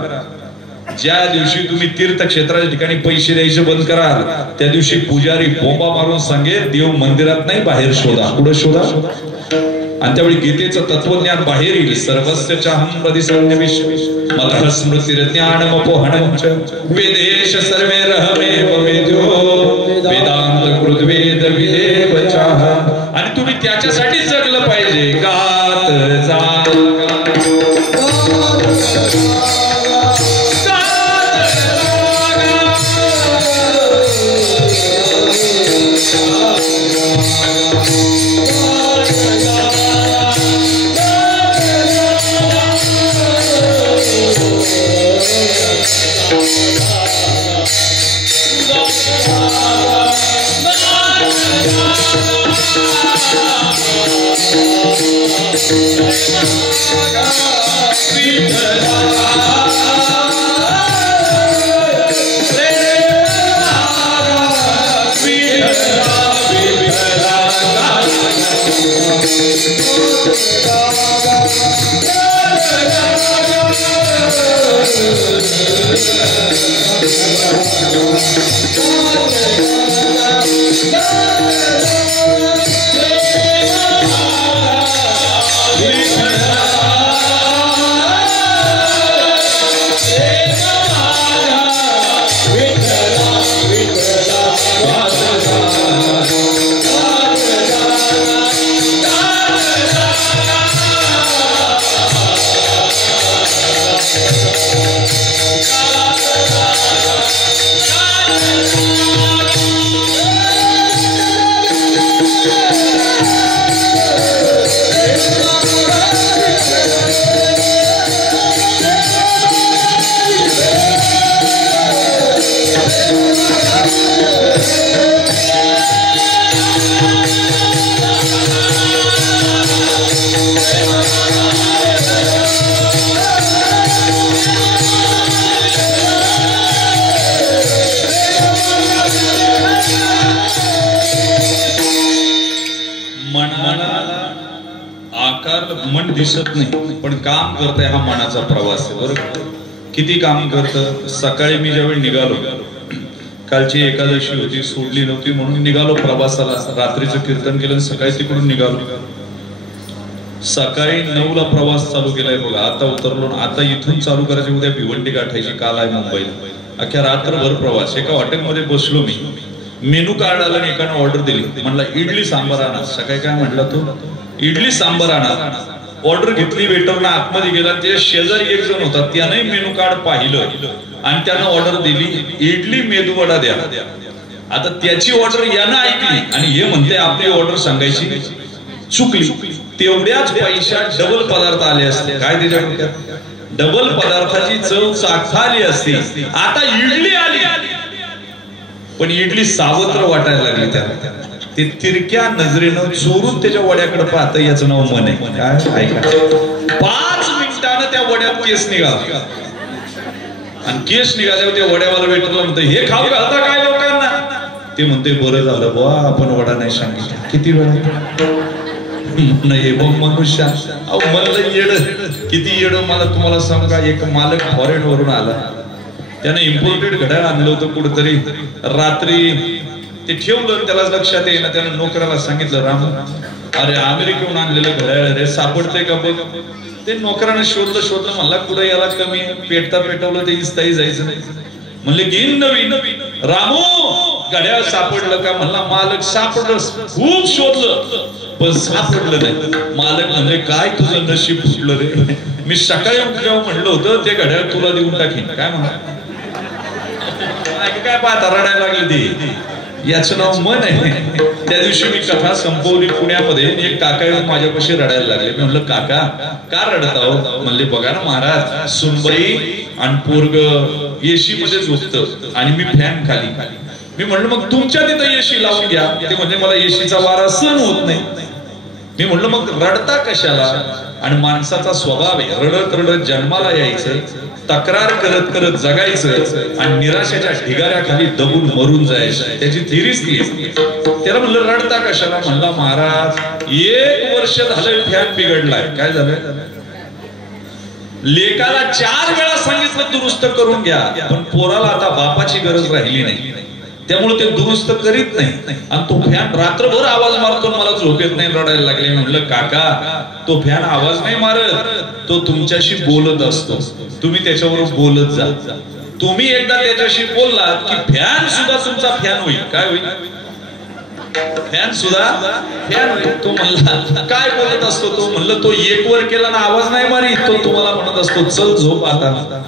ज्या दिवशी तुम्ही तीर्थक्षेत्राच्या ठिकाणी पैसे द्यायचे बंद कराल, त्या दिवशी पुजारी बोंबा मारून सांगेल देव मंदिरात नाही बाहेर शोधा. कुठं शोधा? आणि त्यावेळी गीतेचं तत्वज्ञान बाहेर येईल. सर्वस्य चाहं प्रति सन्निविष्ट मलः स्मृतिर्ज्ञानमपोहनं च वेदेश सर्वैरहमेव वेद्यो वेदांत कृद्वेद विदेव चाह. आणि तुम्ही त्याच्यासाठी जगलं पाहिजे. गात जा मन दिसत नाही पण काम करतंय. हा मनाचा प्रवास आहे. बरोबर किती काम करतं. सकाळी मी ज्यावेळी निघालो, कालची एकादशी होती, सोडली नव्हती म्हणून निघालो प्रवासाला. रात्रीचं कीर्तन केलं, सकाळी तिकडून निघालो. सकाळी 9ला प्रवास चालू केलाय बघा. आता उतरलो. आता इथून चालू करायची, उद्या भिवंडी गाठायची, काल आहे मुंबईला. अख्ख्या रात्रभर प्रवास. एका हॉटेलमध्ये बसलो मी. मेनू कार्ड आला आणि एकानं ऑर्डर दिली. म्हणला इडली सांबार आणा. सकाळी काय म्हटला तो? इडली सांबार आणा. ऑर्डर घेतली, वेटरला आतमध्ये गेला. ते शेजारी एक जण होता, त्याने मेनू कार्ड पाहिलं आणि त्यानं ऑर्डर दिली इडली मेदूवडा द्या. आता त्याची ऑर्डर यानं ऐकली आणि हे म्हणते आपली ऑर्डर सांगायची चुकली. तेवढ्याच पैशात डबल पदार्थ आले असते. काय त्याच्या डोक्यात? डबल पदार्थाची चव चाखता आली असती. आता इडली आली पण इडली सावत्र वाटायला लागली. त्याला ते तिरक्या नजरेनं चोरून त्याच्या वड्याकडे पाहत. याचं नाव मन आहे. काय ऐका, 5 मिनिटानं त्या वड्यात केस निघाला. आणि केस निघाले होते वड्यावाला वेटरला म्हणतो हे खाऊ घालता काय लोकांना ते म्हणते बरं झालं बुवा आपण वडा नाही सांगितलं किती वेळा नाही मग मनुष्य म्हणलं येड किती येड मला तुम्हाला सांगा एक मालक फॉरेन वरून आला त्याने इम्पोर्टेड घड्याळ आणलं होतं कुठेतरी रात्री ते ठेवलं त्याला लक्षात येईना त्यानं नोकराला सांगितलं राम अरे अमेरिकेहून आणलेलं घड्याळ रे सापडतंय का बघ ते नोकरानं शोधलं म्हणला कुठं याला कमी पेटवलं ते इस्ताई जायचं नाही म्हणले घेईन नवीन रामू घड्याळ सापडलं का म्हणला मालक सापडलं खूप शोधलं पण सापडलं नाही मालक म्हणले काय तुझं नशीब फुटलं रे मी सकाळी जेव्हा म्हणलं होतं ते घड्याळ तुला देऊन टाकीन काय म्हणा काय पाहता रडायला लागले ते याचं नाव मन आहे त्या दिवशी मी कथा संपवली पुण्यामध्ये एक काका येऊन माझ्यापाशी रडायला लागले मी म्हणलं काका का रडत आहो म्हणले बघा ना महाराज सुनबाई आणि पोरग एसी मध्ये झोपतं आणि मी फॅन खाली मी म्हणलं मग तुमच्या तिथं एसी लावून घ्या ते म्हणजे मला एसीचा वारा सहन होत नाही मी म्हणलं मग रडता कशाला आणि माणसाचा स्वभाव आहे रडत रडत जन्माला यायचं तक्रार करत करत जगायचं आणि निराशेच्या ढिगाऱ्याखाली दबून मरून जायचं त्याची थिरीच ती त्याला म्हणलं रडता कशाला म्हणला महाराज 1 वर्ष झालं फॅन बिघडलाय काय झालं लेकाला 4 वेळा सांगितलं दुरुस्त करून घ्या पण पोराला आता बापाची गरज राहिली नाही त्यामुळे ते दुरुस्त करीत नाही आणि तो फॅन रात्रभर आवाज मारतो मला झोप येत नाही रडायला लागले म्हणलं काका तो फॅन आवाज नाही मारत तो तुमच्याशी बोलत असतो तुम्ही त्याच्यावर बोलत जा तुम्ही एकदा त्याच्याशी बोललात की फॅन सुद्धा तुमचा फॅन होईल काय होईल फॅन सुद्धा फॅन होईल तो म्हणला काय बोलत असतो तो म्हणलं तो 1 वर केला ना आवाज नाही मारी तो तुम्हाला म्हणत असतो चल झोप आता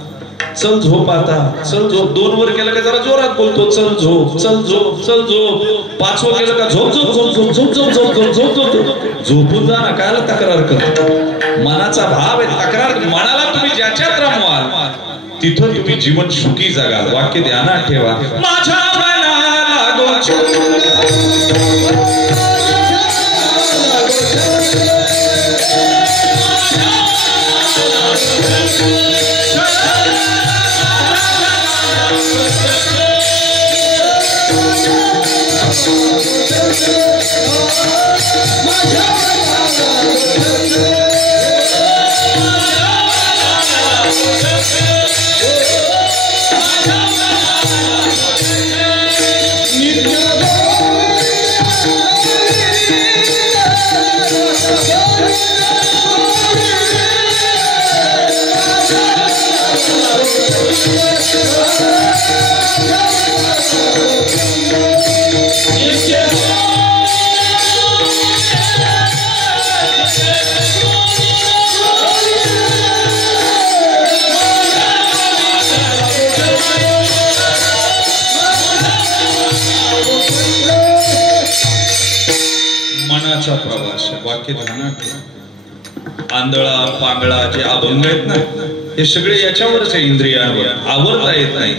चल झोप आता चल झोप 2 वर केलं का जरा जोरात बोलतो चल झोप चल झोप चल झोप 5 वर केलं का झोप झोप झोप झोप झोप झोप झोप झोप झोप झोप झोपून जा ना कायला तक्रार करतो मनाचा भाव आहे तक्रार मनाला तुम्ही ज्याच्यात रमवाल तिथं तुम्ही जीवन सुखी जगाल वाक्य ध्यानात ठेवा माझ्या मनाला मनाचा प्रवास वाक्य ध्यानात आंधळा पांगळा जे अभंग आहेत ना हे सगळे याच्यावरच आहे इंद्रियांवर आवरता येत नाही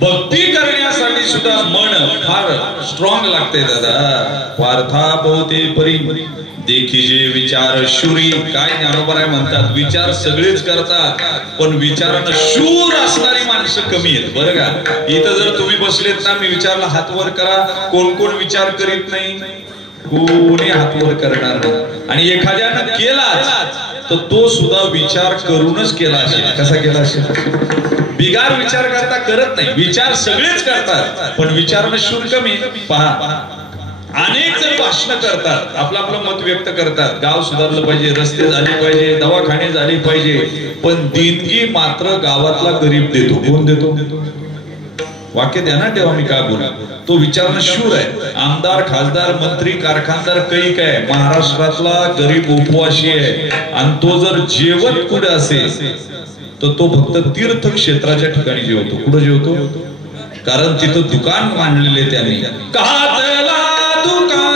भक्ती करण्यासाठी सुद्धा मन फार स्ट्रॉंग लागते दादा पार्था बहुते परी देखीजे विचार शूरी काय ज्ञानोबा म्हणतात विचार सगळेच करतात पण विचारानं शूर असणारी माणसं कमी आहेत बरं का इथं जर तुम्ही बसलेत ना मी विचारला हात वर करा कोण कोण विचार करीत नाही कोणी हात वर करणार नाही आणि एखाद्यानं केलाच तर तो सुद्धा विचार करूनच केला असेल कसा केला असेल बिगार विचार करता करत नाही विचार सगळेच करतात पण विचारणं शूर कमी पहा अनेक जण भाषण करतात आपलं आपलं मत व्यक्त करतात गाव सुधारलं पाहिजे रस्ते झाले पाहिजे दवाखाने झाले पाहिजे पण देणगी मात्र गावातला गरीब देतो कोण देतो वाक्य ध्यानात ठेवा मी काय बोला तो विचारणं शूर आहे आमदार खासदार मंत्री कारखानदार कैक आहे महाराष्ट्रातला गरीब उपवासी आहे आणि तो जर जेवत कुठे असेल तर तो फक्त तीर्थ क्षेत्राच्या ठिकाणी जेवतो कुठे जेवतो कारण तिथं दुकान मांडलेले त्यांनी कातला दुकान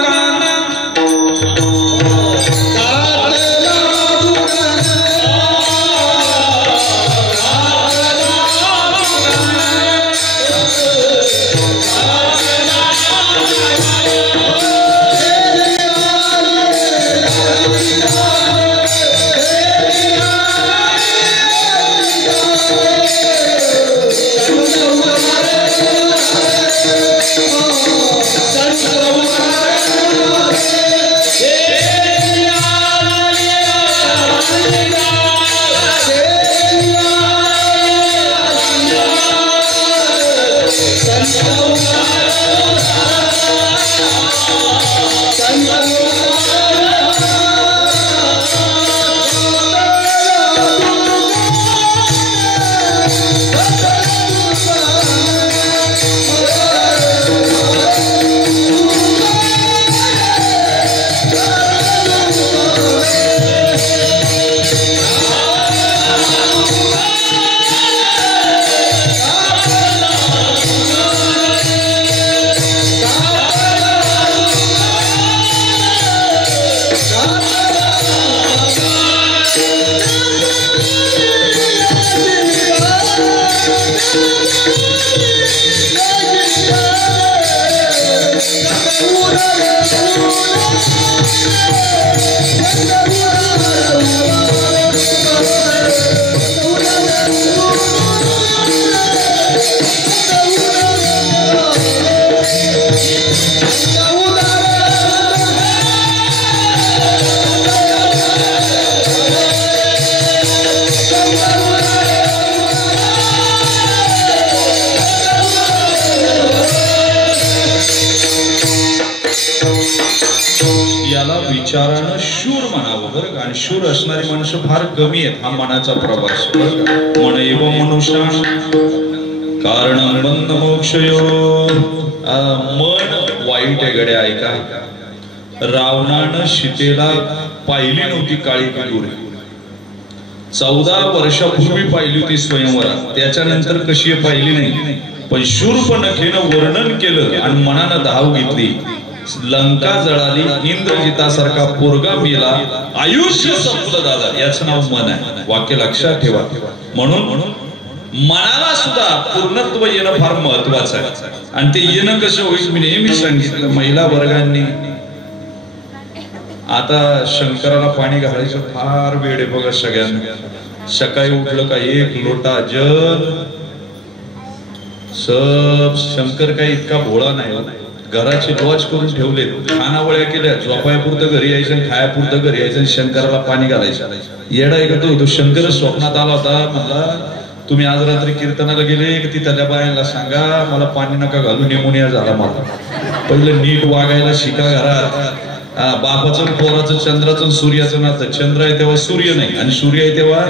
विचारानं शूर म्हणावं बरं का. आणि शूर असणारी माणसं फार कमी आहेत. हा मनाचा प्रवास बरं का. मन एव मनुष्या कारण बंद मोक्षयो. मन वाईट आहे गड्या. ऐका, रावणानं सीतेला पाहिली नव्हती काळी गोरी. 14 वर्षापूर्वी पाहिली होती स्वयंवरात. त्याच्यानंतर कशी पाहिली नाही. पण शूर्पणखेनं वर्णन केलं आणि मनानं धाव घेतली. लंका जळाली. इंद्रजितासारखा पोरगा मेला. आयुष्य संपलं दादा. याचं नाव मन आहे. वाक्य लक्षात ठेवा. म्हणून मनाला सुद्धा पूर्णत्व येणं फार महत्वाचं आहे. आणि ते येणं कसं होईल मी नेहमी सांगितलं. महिला वर्गांनी आता शंकराला पाणी घालायचं फार वेळ आहे बघा सगळ्यांना. सकाळी उठलं का 1 लोटा जल. सब शंकर काही इतका भोळा नाही. घराची लॉज करून ठेवले. खानावळ्या केल्या. झोपायपुरतं घरी यायचं, खायापुरतं घरी यायचं, शंकराला पाणी घालायचं. येडा ऐकत होतो. शंकर स्वप्नात आला होता. म्हणला तुम्ही आज रात्री कीर्तनाला गेले की तिथल्या बायांना सांगा मला पाणी नका घालू, निमोनिया झाला मला. पहिलं नीट वागायला शिका घरात. बापाचं पोराचं चंद्राचं सूर्याचं नातं. चंद्र आहे तेव्हा सूर्य नाही आणि सूर्य आहे तेव्हा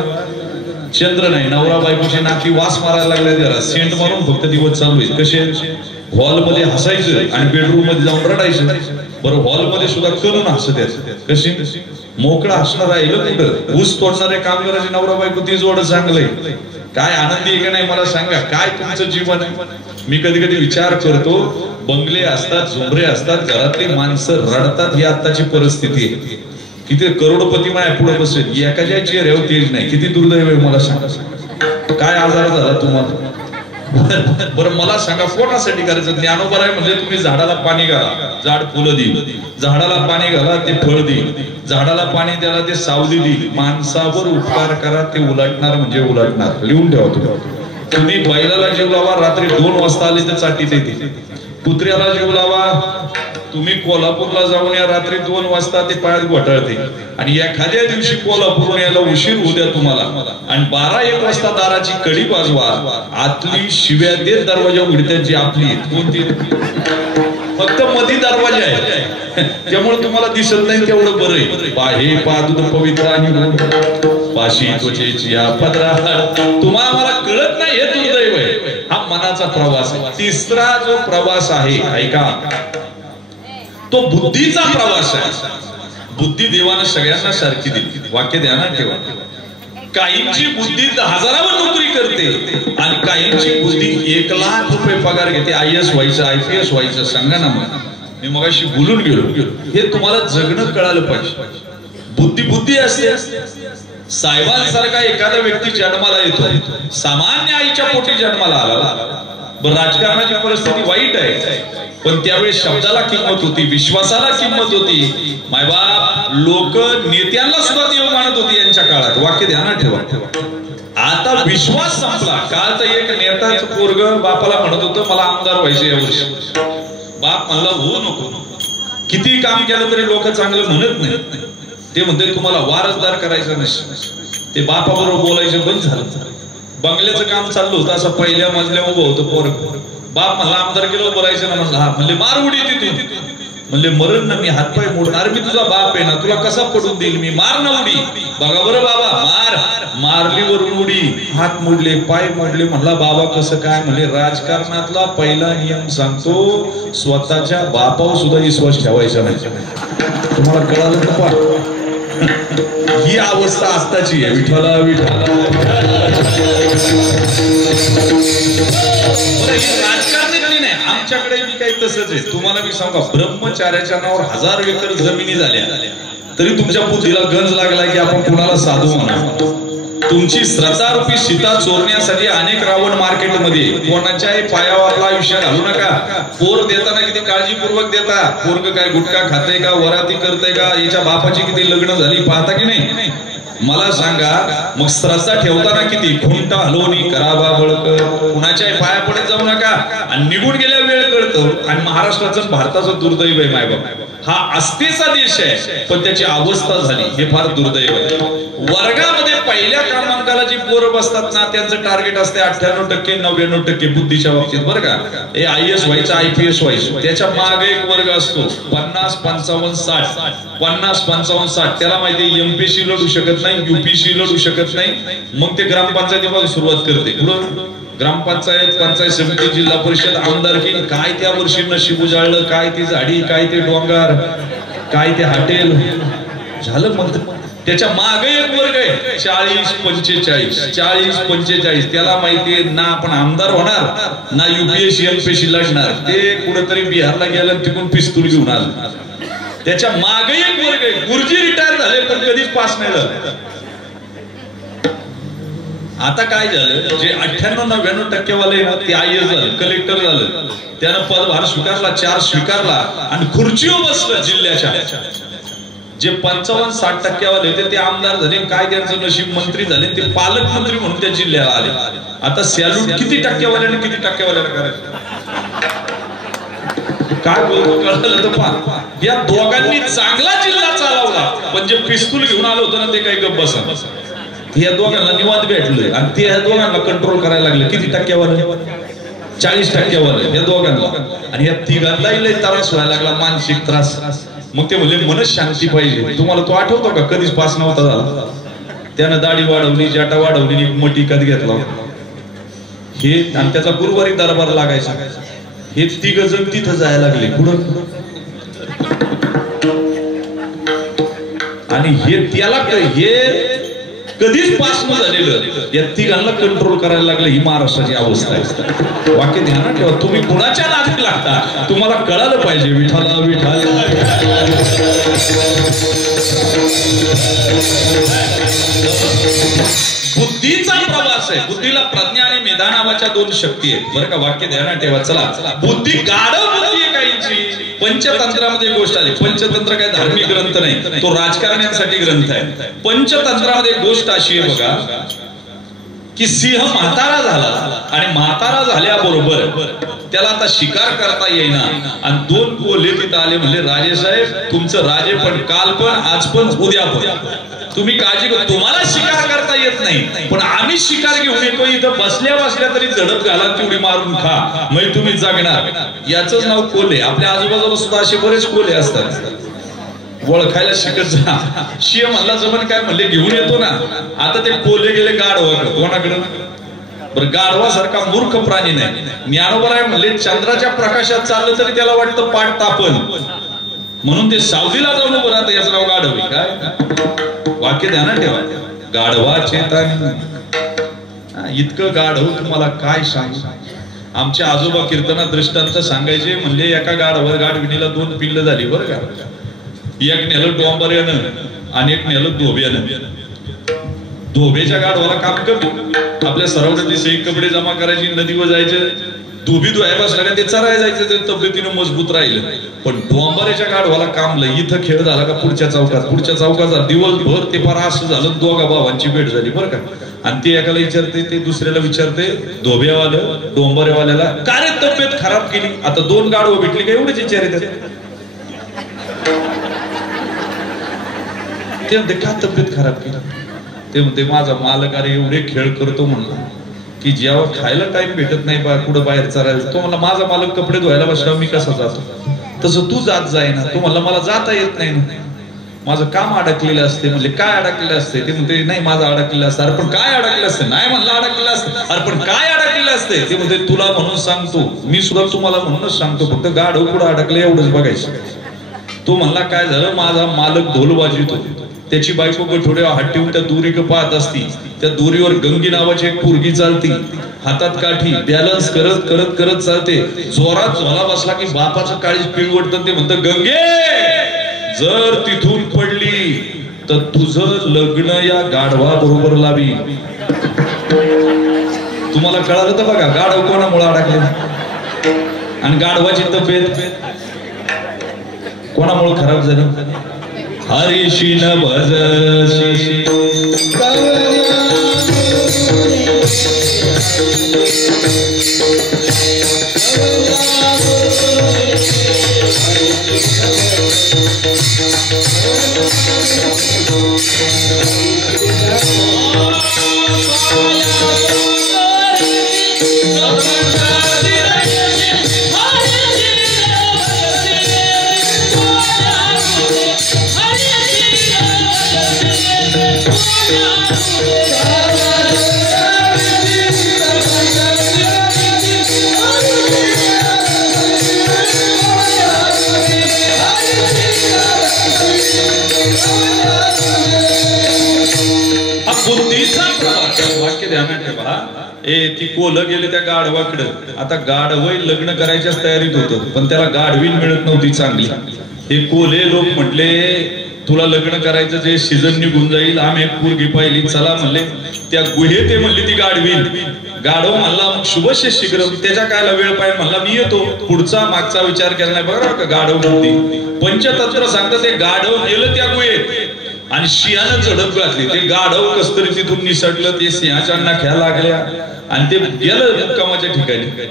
चंद्र नाही. नवरा बायकोची नाकी वास मारायला लागल्या जरा. सेंट मारून फक्त दिवस चालू आहे. कसे हॉलमध्ये हसायचं आणि बेडरूम मध्ये जाऊन रडायचं. बरं हॉलमध्ये सुद्धा करून हसत यायचं. कशी मोकळा हसणं राहिलं कुठं. ऊस तोडणारे कामगाराची नवरा बायको ती जोड चांगलंय. काय आनंदी आहे का नाही मला सांगा. काय तुमचं जीवन आहे. मी कधी कधी विचार करतो. बंगले असतात, झुमरे असतात, घरातली माणसं रडतात. ही आताची परिस्थिती आहे. किती करोडपती माया पुढे बसेल. एकाच्या चेहऱ्यावर तेज नाही. किती दुर्दैव आहे मला सांगा. काय आजार झाला तुम्हाला. बरं मला सांगा कोणासाठी करायचं. ज्ञानोबा आहे म्हणजे तुम्ही झाडाला पाणी घाला, झाड फुलं देईल. झाडाला पाणी घाला, ते फळ देईल. झाडाला पाणी द्याला, ते सावली देईल. माणसावर उपकार करा, ते उलटणार म्हणजे उलटणार. लिहून ठेवा तुम्ही. तुम्ही बैलाला जीव लावा, रात्री 2 वाजता आली तर चाटीत येते. कुत्र्याला जीव लावा, तुम्ही कोल्हापूरला जाऊन या, रात्री 2 वाजता ते पायात घोटाळते. आणि एखाद्या दिवशी कोल्हापूरहून यायला उशीर होऊ द्या तुम्हाला आणि 12-1 वाजता दाराची कडी वाजवा. आतली शिव्या देत दरवाजा उघडतात जी आपली. कोणती फक्त मधी दरवाजा आहे त्यामुळे तुम्हाला दिसत नाही तेवढं बरं आहे. पाहे पादुद पवित्र आणि पाशी त्वचेची पदरा. तुम्हाला मला कळत नाही हे दुर्दैव आहे. हा मनाचा प्रवास आहे. तिसरा जो प्रवास आहे ऐका, तो बुद्धीचा प्रवास आहे. बुद्धी देवानं सगळ्यांना सारखी दिली. वाक्य ध्यानात ठेवा. काहींची बुद्धी 10,000वर नोकरी करते आणि काहींची बुद्धी 1 लाख रुपये पगार घेते. IAS व्हायचं, IPS व्हायचं. सांगा ना मी मगाशी बोलून गेलो. हे तुम्हाला जगणं कळालं पाहिजे. बुद्धी असते. साहेबांसारखा एखादा व्यक्ती जन्माला येतो. सामान्य आईच्या पोटी जन्माला आला. राजकारणाची परिस्थिती वाईट आहे पण त्यावेळी शब्दाला किंमत होती, विश्वासाला किंमत होती. मायबाप लोक नेत्यांना सुद्धा देव मानत होती यांच्या काळात. वाक्य ध्यानात ठेवा. आता विश्वास संपला. काल तर एक नेताच पोरग बापाला म्हणत होतं मला आमदार व्हायचे यावर्षी. बाप म्हणला हो नको. किती काम केलं तरी लोक चांगलं म्हणत नाही. ते म्हणते तुम्हाला वारसदार करायचं नसतं. ते बापाबरोबर बोलायचं बंद झालं. बंगल्याचं काम चाललं होतं. असं पहिल्या मजल्यावर उभं होतं पोरग. बाप म्हणला आमदार गेलो बोलायचं ना. म्हणला हा. म्हणले मार उडी तिथून. म्हणले मरण ना मी हातपाय मोडणार. मी तुझा बाप आहे ना, तुला कसा पडून देईल मी. मार ना उडी. बघा बरं बाबा मार. मारली वरून उडी. हात मोडले, पाय मोडले. म्हणला बाबा कसं काय. म्हणजे राजकारणातला पहिला नियम सांगतो स्वतःच्या बापावर सुद्धा विश्वास ठेवायचा नाही. तुम्हाला कळालं का पा. ही अवस्था आत्ताची आहे. विठ्ठला विठ्ठला. राजकारणी नाही आमच्याकडे मी काही तसंच आहे. तुम्हाला मी सांगा ब्रह्मचार्याच्या नावावर 1000 एकर जमिनी झाल्या तरी तुमच्या बुद्धीला गंज लागला की आपण कुणाला साधू म्हणा. तुमची श्रद्धारूपी सीता चोरण्यासाठी अनेक रावण मार्केटमध्ये. कोणाच्याही पायावर आपला आयुष्य घालू नका. पोर देताना किती काळजीपूर्वक देता. पोरग काय गुटखा खाते का, वराती करते का, याच्या बापाची किती लग्न झाली पाहता की नाही. मला सांगा मग श्रद्धा ठेवताना किती खुंटा हलवणी करावा बळक. कुणाच्याही पाया पडत जाऊ नका. आणि निघून गेल्या वेळ कळतं. आणि महाराष्ट्राचं भारताचं दुर्दैव आहे मायबाप. हा आस्थेचा देश आहे, पण त्याची अवस्था झाली हे फार दुर्दैव आहे. वर्गामध्ये पहिल्या क्रमांकाला जी पोरं बसतात ना, त्यांचं टार्गेट असते 98% 99% बुद्धीच्या बाबतीत, बरं का. हे IAS व्हायचं, IPS व्हायचं, त्याच्या मागे एक वर्ग असतो 50 55 60 50 55 60. त्याला माहिती MPSC लढू शकत नाही, UPSC लढू शकत नाही. मग ते ग्रामपंचायतीपासून सुरुवात करते. ग्रामपंचायत, पंचायत समिती, जिल्हा परिषद, आमदारकी. काय त्या वर्षी नशीब उजाळलं, काय ती झाडी, काय ते डोंगर, काय ते हॉटेल झालं. मग त्याच्या मागे एक वर्ग आहे 40 45 40 45. त्याला माहितीये ना आपण आमदार होणार ना UPSC MPSC लढणार. ते कुठेतरी बिहारला गेलं, तिकडून पिस्तूल घेऊन आलं. त्याच्या मागे एक वर्ग आहे गुरुजी रिटायर झाले पण कधीच पास नाही झाले. आता काय झालं, जे 98-99% वाले ते IAS झालं, कलेक्टर झालं, त्यानं पदभार स्वीकारला, 4 स्वीकारला आणि खुर्चीवर बसलं जिल्ह्याच्या. जे 55-60% वाले होते ते आमदार झाले, काय त्यांचं नशीब मंत्री झाले, ते पालकमंत्री म्हणून त्या जिल्ह्याला आले. आता सॅल्यूट किती टक्केवाल्याने किती टक्केवाल्याला करायचं काय बोलतो कळलं तर पहा. या दोघांनी चांगला जिल्हा चालवला, पण जे पिस्तूल घेऊन आलं होतं ना ते काही गप्प बसा. या दोघांना निवांत भेटलोय आणि ते या दोघांना कंट्रोल करायला लागले. किती टक्क्यावाले? 40% या दोघांना. आणि या तिघांनाही लय त्रास व्हायला लागला, मानसिक त्रास. मग ते म्हणले मनच शांती पाहिजे. तुम्हाला तो आठवतो का कधीच पास नव्हता झाला. त्यानं दाढी वाढवली, जाटा वाढवली, एक मोठी कद घेतला हे, आणि त्याचा गुरुवारी दरबार लागायचा. हे तिघ जण तिथं जायला लागले पुढं, आणि हे त्याला हे कधीच पास न झालेलं या तिघांना कंट्रोल करायला लागलं. ही महाराष्ट्राची अवस्था आहे. वाक्य ध्यानात ठेवा, तुम्ही कुणाच्या नादी लागता तुम्हाला कळालं पाहिजे. विठाला विठाल बुद्धीचा प्रवास आहे. बुद्धीला प्रज्ञा आणि मेधा नावाच्या 2 शक्ती आहेत, बरं का. वाक्य ध्यानात ठेवा. चला, बुद्धी गाढव बुद्धी आहे काहींची. पंचतंत्रामध्ये गोष्ट आली. पंचतंत्र काय धार्मिक ग्रंथ नाही, तो राजकारण्यांसाठी ग्रंथ आहे. पंचतंत्रामध्ये गोष्ट अशी आहे बघा, की सिंह म्हातारा झाला आणि म्हातारा झाल्याबरोबर त्याला आता शिकार करता येईना, आणि 2 कोल्हे तिथं आले. म्हणले राजेसाहेब तुमचं राजे पण काल पण आज पण उद्या पण, तुम्ही काळजी करू, तुम्हाला शिकार करता येत नाही पण आम्ही शिकार घेऊन येतो. इथं बसल्या बसल्या तरी झडप घाला, तेवढी मारून खा, मग तुम्ही जगणार. याच नाव कोल्हे. आपल्या आजूबाजूला सुद्धा असे बरेच कोल्हे असतात, ओळखायला शिकत जा. शिय म्हणला जमन काय म्हणले घेऊन येतो ना. आता ते कोल्हे गेले गाढवाकडे. कोणाकडे? बरं, गाढवासारखा मूर्ख प्राणी नाही. ज्ञानोबा आहे म्हणले चंद्राच्या प्रकाशात चाललं तरी त्याला वाटतं पाठ तापन, म्हणून ते सावलीला जाऊन उभं राहतं. याचं नाव गाढव आहे. काय वाक्य ध्यानात ठेवा. गाढवा चेतानी, इतकं गाढव तुम्हाला काय सांगू. आमच्या आजोबा कीर्तना दृष्टांत सांगायचे. म्हणले एका गाढविणीला 2 पिल्ल झाली, बरं का. एक नेलं डोंबऱ्यानं आणि एक नेलं धोब्यानं. धोब्याच्या गाढवाला काम कमी, आपल्या सरावड्यातली सही कपडे जमा करायची, नदीवर जायचं, धोबी धुवायला बसला का ते चरायला जायचं, ते तब्येतीनं मजबूत राहिलं. पण डोंबऱ्याच्या गाढवाला काम लय. इथं खेळ झाला का पुढच्या चौकाचा दिवसभर ते फार असं झालं. 2 भावांची भेट झाली, बरं का. आणि ते एकाला विचारते, ते दुसऱ्याला विचारते, धोब्यावालं डोंबऱ्यावाल्याला, का रे तब्येत खराब केली. आता 2 गाढवं भेटली का एवढेच विचार येतात. ते म्हणते का तब्येत खराब केली. ते म्हणते माझा मालक अरे एवढे खेळ करतो म्हणला की जेव्हा खायला टाइम भेटत नाही बा कुठं बाहेर चरायला, तो म्हणला माझा मालक कपडे धुवायला बसला मी कसा जातो, तसं तू जात जाय ना. तो म्हणला मला जाता येत नाही ना, माझं काम अडकलेलं असते. म्हणजे काय अडकलेलं असते. ते म्हणते नाही माझं अडकलेलं असतं. अरे पण काय अडकलेलं असतं. नाही म्हणलं अडकलेलं असतं. अरे पण काय अडकलेलं असते. ते म्हणते तुला म्हणून सांगतो, मी सुद्धा तुम्हाला म्हणूनच सांगतो, फक्त गाढव कुठं अडकलं एवढंच बघायचं. तो म्हणला काय झालं, माझा मालक ढोल वाजवितो, त्याची बायको गठोड्यावर हात ठेवून त्या दोरीकडे पाहत असती. त्या दोरीवर गंगी नावाची एक पोरगी चालती, हातात काठी, बॅलन्स करत करत करत चालते. जोरात झोला बसला की बापाचं काळीज पिळवटतं. ते म्हणतं गंगे जर तिथून पडली तर तुझं लग्न या गाढवा बरोबर लावी. तुम्हाला कळालं तर बघा गाढव कोणामुळे अडकले आणि गाढवाची तब्येत कोणामुळे खराब झाली. हरिशी न भजशी ती कोलं गेले त्या गाढवाकडं. आता गाढव लग्न करायच्याच तयारीत होतं, पण त्याला गाढवीन मिळत नव्हती चांगली. हे कोले लोक म्हटले तुला लग्न करायचं, जे सीझन निघून जाईल, आम्ही एक पोरगी पाहिली, चला म्हणले त्या गुहे. ते म्हणली ती गाढवीन. गाढव म्हणला शुभशे शीघ्र, त्याच्या कायला वेळ पाहिजे म्हणला मी येतो. पुढचा मागचा विचार केला नाही बघा का गाढव म्हणते. पंचतंत्र सांगतात ते गाढव गेलं त्या गुहेत आणि सिंहानं झडप घातली. ते गाढव कसतरी तिथून निसटलं, ते सिंहाच्या नाख्या लागल्या आणि ते गेलं मुक्कामाच्या ठिकाणी.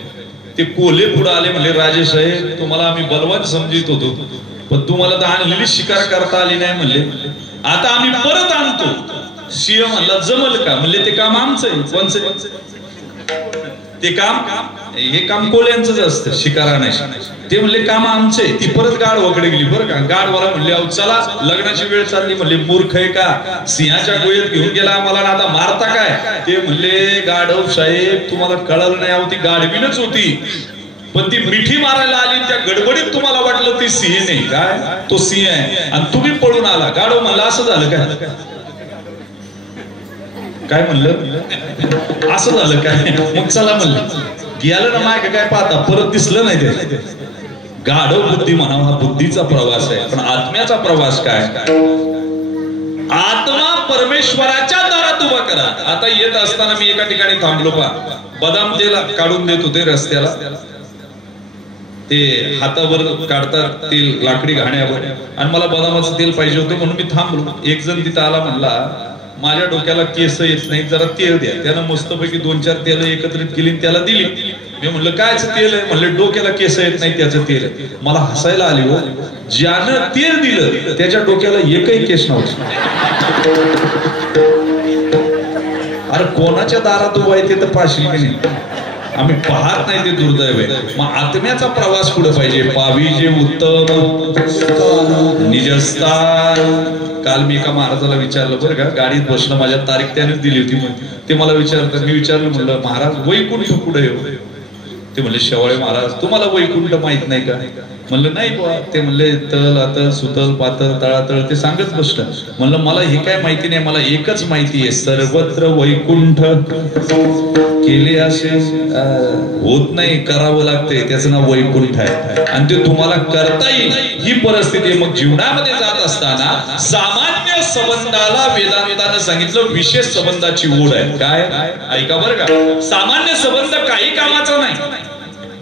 ते कोले पुढे आले, म्हणले राजे साहेब तुम्हाला आम्ही बलवान समजित होतो, पण तुम्हाला तर आणलेली शिकार करता आली नाही म्हणले, आता आम्ही परत आणतो. सिंह म्हणला जमल का? म्हणले ते काम आमचं आहे. कोणचं ते काम? हे काम कोल्यांचंच असतं, शिकारा नाही. ते म्हणले काम आमचे. ती परत गाढवाकडे गेली बरं का. गाढवाला म्हणले अहो चला लग्नाची वेळ चालली. म्हणले मूर्ख आहे का, सिंहाच्या गोळ्यात घेऊन गेला आम्हाला, आता मारता काय? ते म्हणले गाढव साहेब तुम्हाला कळलं नाही, अहो ती गाढवीनच होती, पण ती मिठी मारायला आली, त्या गडबडीत तुम्हाला वाटलं ती सिंह नाही, काय तो सिंह आहे आणि तुम्ही पळून आला. गाढव म्हणला असं झालं काय? काय म्हणलं असं झालं काय? मग चला म्हणलं. गेलं ना माय काय पाहता, परत दिसलं नाही ते. गाढव बुद्धी म्हणावा हा बुद्धीचा प्रवास आहे, पण आत्म्याचा प्रवास काय? आत्मा परमेश्वराच्या दारात उभा करा. आता येत असताना मी एका ठिकाणी थांबलो पा, बदाम तेल काढून देत होते रस्त्याला. ते हातावर काढतात तेल लाकडी घाण्यावर, आणि मला बदामाचं तेल पाहिजे होतं म्हणून मी थांबलो. एक जण तिथं आला, म्हणला माझ्या डोक्याला केस येत नाही, जरा तेल द्या. त्यानं मस्तपैकी 2-4 तेल एकत्रित केली त्याला दिली. मी म्हणलं कायच तेल आहे? म्हणले डोक्याला केस येत नाही त्याचं तेल आहे. मला हसायला आली हो. ज्यानं तेल दिलं त्याच्या डोक्याला एकही केस नव्हतं. अरे कोणाच्या दारात उभा आहे ते तर पाशील की नाही, आम्ही पाहत नाही, ते दुर्दैव आहे. मग आत्म्याचा प्रवास पुढे पाहिजे. पाविजे उत्तम निजस्थान. काल मी एका महाराजाला विचारलं बरं का, गाडीत बसणं, माझ्या तारीख त्यानेच दिली होती. ते मला विचारतात, मी विचारलं म्हणलं महाराज वैकुंठ कुठे आहे? ते म्हणले शेवाळे महाराज तुम्हाला वैकुंठ माहित नाही का? म्हणलं नाही बुवा. ते म्हणले तल अतल सुतल पातळ तळातळ ते सांगत बसलं. म्हणलं मला हे काय माहिती नाही, मला एकच माहिती आहे, सर्वत्र वैकुंठ केले असे होत नाही, करावं लागते, त्याचं नाव वैकुंठ आहे आणि ते तुम्हाला करता येईल ही परिस्थिती. मग जीवनामध्ये जात असताना सामान्य संबंधाला वेदांतानं सांगितलं विशेष संबंधाची ओढ आहे. काय ऐका बरं का, सामान्य संबंध काही कामाचा नाही.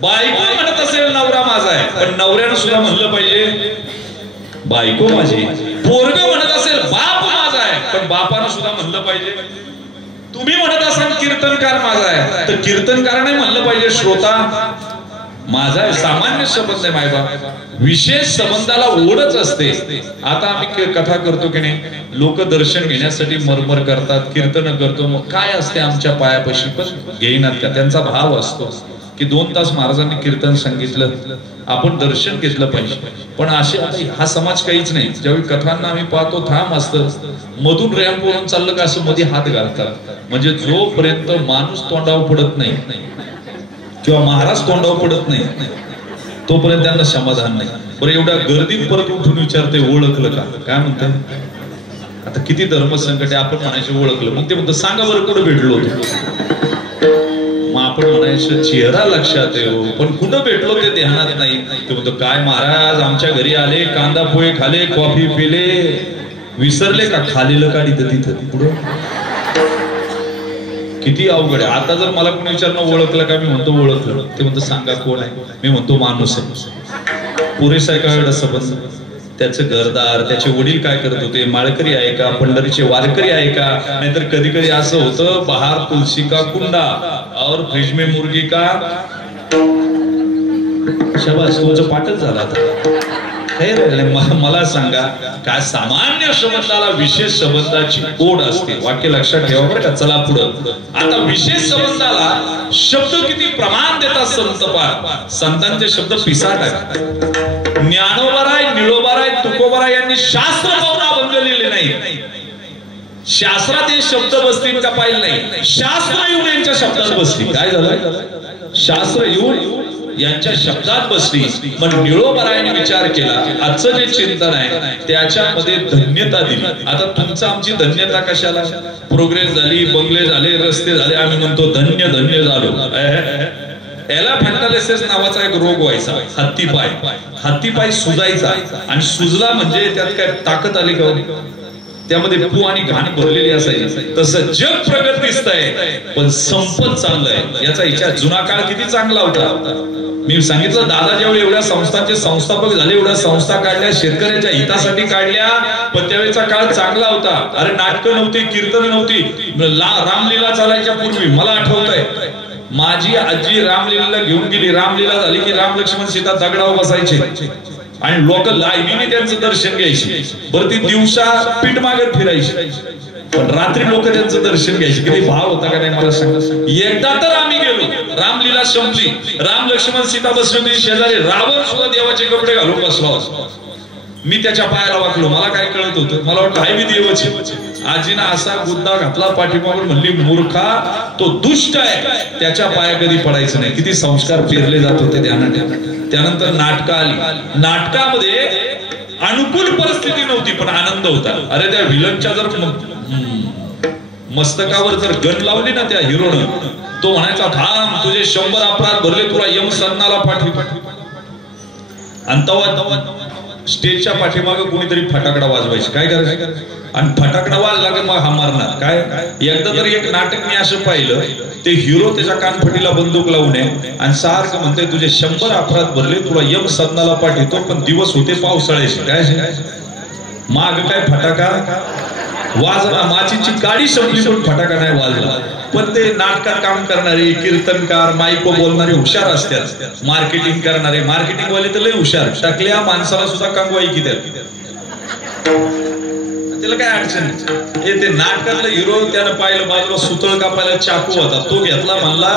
बायको म्हणत असेल नवरा माझा आहे, पण नवऱ्यानं सुद्धा म्हणलं पाहिजे बायको माझी. पोरग म्हणत असेल बाप माझा आहे, पण बापानं सुद्धा म्हणलं पाहिजे. तुम्ही म्हणत असाल कीर्तनकार माझा आहे, तर कीर्तनकाराने म्हणलं पाहिजे श्रोता माझा आहे. सामान्य संबंध आहे मायबाप, विशेष संबंधाला ओढच असते. आता आम्ही कथा करतो की नाही, लोक दर्शन घेण्यासाठी मरमर करतात, कीर्तन करतो, मग काय असते आमच्या पायापाशी, पण घेईनात का? त्यांचा भाव असतो की 2 तास महाराजांनी कीर्तन सांगितलं, आपण दर्शन घेतलं पाहिजे. पण असे हा समाज काहीच नाही. ज्यावेळी कथांना आम्ही पाहतो थांब असतं, मधून रॅम्प वरून चाललं का असं मध्ये हात घालतात. म्हणजे जोपर्यंत माणूस तोंडावर पडत नाही किंवा महाराज तोंडावर पडत नाही तोपर्यंत त्यांना समाधान नाही. बरं एवढ्या गर्दीत परत उठून विचारते ओळखलं का? काय म्हणते आता किती धर्मसंकट आहे, आपण म्हणायचे ओळखलं. मग ते म्हणतं सांगा बरं कुठं भेटलो होतो. मग आपण म्हणायचं चेहरा लक्षात येऊ, पण कुठं भेटलो ते ध्यानात नाही. ते म्हणतो काय महाराज आमच्या घरी आले, कांदा पोहे खाले, कॉफी पिले, विसरले का खालेलं का तिथं पुढं? किती अवघड आहे. आता जर मला कोणी विचारणं ओळखलं का, मी म्हणतो ओळखलं. ते म्हणतो सांगा कोण आहे? मी म्हणतो माणूस आहे. पुरेसा आहे का एवढा संबंध? त्याचं घरदार, त्याचे वडील काय करत होते, माळकरी आहे का, पंढरीचे वारकरी आहे का? नाहीतर कधी कधी असं होतं बाहेर तुलसी का कुंडा और फ्रिज में मुर्गी का. शाबास तुमचं पाठच झाला आता. मला सांगा, काय सामान्य संबंधाला विशेष संबंधाची ओढ असते, वाक्य लक्षात ठेवा बरं का. चला पुढं. आता विशेष संबंधाला शब्द किती प्रमाण देतात संत. संतांचे शब्द पिसाट आहेत. ज्ञानोबाराय, निळोबाराय, तुकोबाराय यांनी शास्त्र पाहून अभंग लिहिले नाही. शास्त्रात हे शब्द बसतील का पाहिलं नाही. शास्त्र येऊन यांच्या शब्दात बसली. काय झालं? शास्त्र येऊन यांच्या शब्दात बसली. पण निळोबारायाने विचार केला, आजचं जे चिंतन आहे त्याच्यामध्ये धन्यता दिली. आता तुमचं आमची धन्यता कशाला? प्रोग्रेस झाली, बंगले झाले, रस्ते झाले, आम्ही म्हणतो धन्य धन्य झालो. एलाफॅन्टालिसिस नावाचा एक रोग व्हायचा, हत्तीपाय. हत्तीपाय सुजायचा, आणि सुजला म्हणजे त्यात काय ताकद आली का? त्यामध्ये पू आणि घाण भरलेली असायची. तसं जग प्रगत दिसतंय, पण संपत चाललंय. याचा विचार, जुना काळ किती चांगला होता. मी सांगितलं, दादा जेवढे एवढ्या संस्थांचे संस्थापक झाले, एवढ्या संस्था काढल्या, शेतकऱ्याच्या हितासाठी काढल्या, पण त्यावेळेचा काळ चांगला होता. अरे नाटकं नव्हती, कीर्तन नव्हती, रामलीला चालायच्या पूर्वी. मला आठवतंय, माझी आजी रामलीला घेऊन गेली. रामलीला झाली की राम लक्ष्मण सीता दगडावर बसायचे आणि लोक लाईनीने त्यांचं दर्शन घ्यायचे. बरं, ती दिवसा पीठ मागत फिरायची, पण रात्री लोक त्यांचं दर्शन घ्यायचे. किती भाव होता का नाही मला सांगा. एकदा तर आम्ही गेलो, रामलीला संपली, राम लक्ष्मण सीता बसली होती शेजारी, रावण सुद्धा देवाचे कपडे घालून बसला होता. मी त्याच्या पायाला वाकलो. मला काय कळत होतं? मला वाटतं हाय मी देवाची. आजीना असा गुद्दा घातला पाठीमागून, म्हणली, मूर्खा, तो दुष्ट आहे, त्याच्या पाया कधी पडायचं नाही. किती संस्कार पेरले जात होते ध्यानात. त्यानंतर नाटकं आली. नाटकामध्ये अनुकूल परिस्थिती नव्हती, पण आनंद होता. अरे त्या विलनच्या जर मस्तकावर जर गन लावली ना त्या हिरोनं, तो म्हणायचा, थांब, तुझे 100 अपराध भरले, तुला यम सदनाला पाठवी. आणि तेव्हा स्टेजच्या पाठीमागे कोणीतरी फटाकडा वाजवायची. काय करायचं? आणि फटाकडा वाजला की मग हा मारणार. काय? एकदा तर एक नाटक मी असं पाहिलं, ते हिरो त्याच्या कानफटीला बंदूक लावून आहे आणि सारखं म्हणते, तुझे 100 अपराध भरले, तुला यम सदनाला पाठवतो. पण दिवस होते पावसाळ्याचे. काय माग काय फटाका वाजला, माचीची गाडी संपली पण फटाका नाही वाजला. पण ते नाटकात काम करणारे, कीर्तनकार, माईको बोलणारे हुशार असतात. मार्केटिंग करणारे, मार्केटिंग वाले तर लय हुशार. टाकल्या माणसाला सुद्धा कंगवाई की त्याला काय अडचण नाही. ते नाटकातलं हिरो त्यानं पाहिलं, बाजूला सुतळ कापायला चाकू होता, तो घेतला, म्हणला,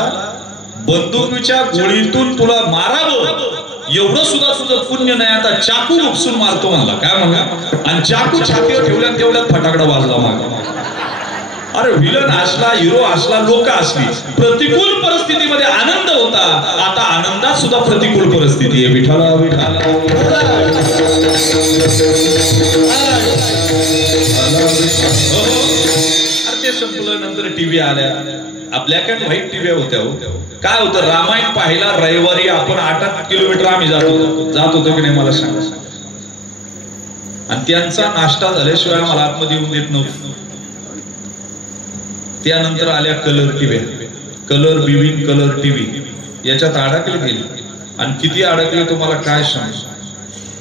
बंदुकीच्या गोळीतून तुला मारावं एवढं सुद्धा तुझं पुण्य नाही, आता चाकू उपसून मारतो म्हणला. काय म्हणला? आणि चाकू छातीवर ठेवल्या, तेवढ्यात फटाकडा वाजला माग. अरे विलन असला, हिरो असला, लोक असली, प्रतिकूल परिस्थितीमध्ये आनंद होता. आता आनंदात सुद्धा प्रतिकूल परिस्थिती आहे. विठाला विठाला. ते संपलं. नंतर टीव्ही आल्या, ब्लॅक अँड व्हाईट टीव्ही होत्या. काय होतं? रामायण पाहिला रविवारी आपण 8 किलोमीटर आम्ही जात होतो की नाही मला सांगा. आणि त्यांचा नाश्ता झाल्याशिवाय मला आतमध्ये येऊन देत नव्हतं. त्यानंतर आल्या colour TV, colour weaving colour TV. याच्यात अडकले गेले, आणि किती अडकले तुम्हाला काय सांगू.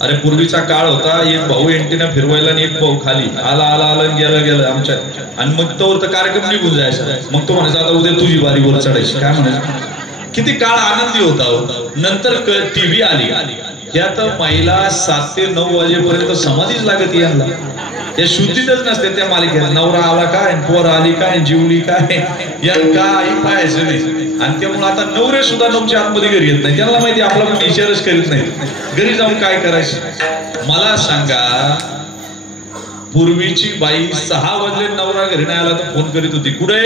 अरे पूर्वीचा काळ होता, एक भाऊ एंटीना फिरवायला आणि एक भाऊ खाली, आला आला आला गेलं आमच्या. आणि मग तो कार्यक्रम निघून जायचा. मग तो म्हणायचा, आता उद्या तुझी बारी वर चढायची. काय म्हणायचं? किती काळ आनंदी होता. नंतर टीव्ही आली. यात महिला 7 ते 9 वाजेपर्यंत समाधीच लागत यांना. त्या शुद्धीतच नसते त्या मालिकेत. नवरा आला काय, पोर आली काय, जीवली काय, या काही पाहायचं नाही. आणि त्यामुळे आता नवरे सुद्धा नवच्या आतमध्ये घरी येत नाही. त्यांना माहिती आपला पण विचारच करीत नाही, घरी जाऊन काय करायचं. मला सांगा, पूर्वीची बाई 6 वाजले नवरा घरी नाही आला तर फोन करीत होती, कुठे?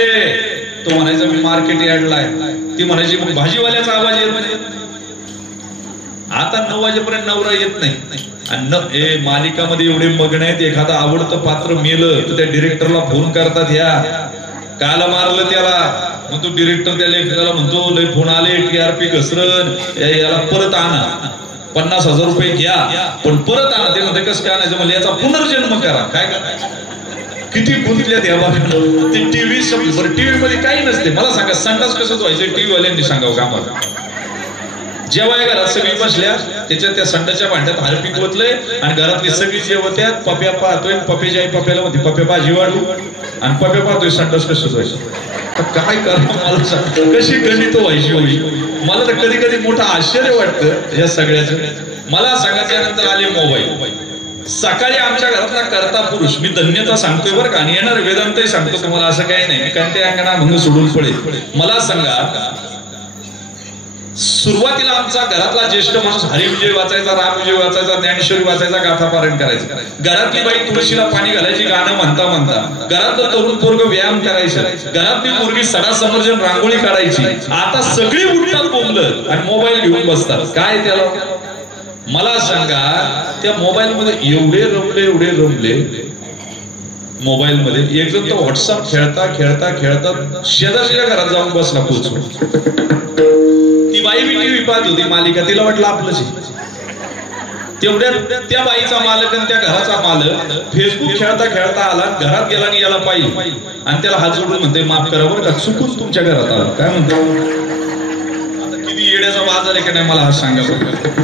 तो म्हणायचा, मी मार्केट यार्डला आहे. ती म्हणायची, मग भाजीवाल्याचा आवाज येत नाही. आता 9 वाजेपर्यंत नवरा येत नाही. आणि मालिकामध्ये एवढे मग्न आहेत, एखादा आवडतं पात्र मेलं तर त्या डिरेक्टरला फोन करतात, ह्या काला मारलं त्याला. मग तो डिरेक्टर त्या लेखकाला म्हणतो, लय फोन आले, TRP घसरण, याला परत आणा, 50,000 रुपये घ्या, पण परत आणा. ते म्हणते, कसं काय आणायचं? म्हणजे याचा पुनर्जन्म करा. काय करा? किती गुंतल्या तेव्हा ते टीव्ही. टीव्ही मध्ये काही नसते. मला सांगा, संडास कसं व्हायचं? टीव्ही वाल्यांनी सांगावं का मला. जेव्हा घरात सगळी बसल्या, त्याच्या त्या संडाच्या भांड्यात हारपीक ओतलंय, आणि घरातली सगळी जेवत्यात. पप्या पाहतोय, पप्याची आई पप्याला म्हणते, पप्या भाजी वाढू, आणि पप्या पाहतोय संडास कसं व्हायचं. काय करा मला सांग, कशी गणित व्हायची होईल. मला तर कधी कधी मोठं आश्चर्य वाटतं या सगळ्याचं. मला सांगा त्यानंतर आले मोबाईल. सकाळी आमच्या घरातला करता पुरुष, मी धन्यता सांगतोय बरं का, आणि येणार वेदांतही सांगतो तुम्हाला, असं काही नाही कारण ते अंगणा भंग सोडून पडेल. मला सांगा सुरुवातीला आमचा घरातला ज्येष्ठ माणूस हरिविजय वाचायचा, रामविजय वाचायचा, ज्ञानेश्वरी वाचायचा, गाथा पारायण करायचा. घरातली बाई तुळशीला पाणी घालायची गाणं म्हणता म्हणता. घरातलं तरुण पोरग व्यायाम करायचं. घरातली मुलगी सडा समर्जन रांगोळी काढायची. आता सगळी उठतात बोंबलत आणि मोबाईल घेऊन बसतात. काय त्याला मला सांगा, त्या मोबाईल मध्ये एवढे रमले मोबाईल मध्ये. एक जण तो व्हॉट्सअप खेळता खेळता खेळता शेजारच्या घरात जाऊन बसला पोचून. ती बाई बी टीव्ही पाहत होती मालिका, तिला वाटलं आपलंच. तेवढ्यात त्या बाईचा मालक आणि त्या घराचा मालक फेसबुक खेळता खेळता आला, घरात गेला आणि याला पाहिजे आणि त्याला हात जोडून म्हणते माफ करा बरं का, चुकून तुमच्या घरात आला. काय म्हणतो, आता किती येड्याचा बाजार आहे का नाही मला हा सांगा बरं.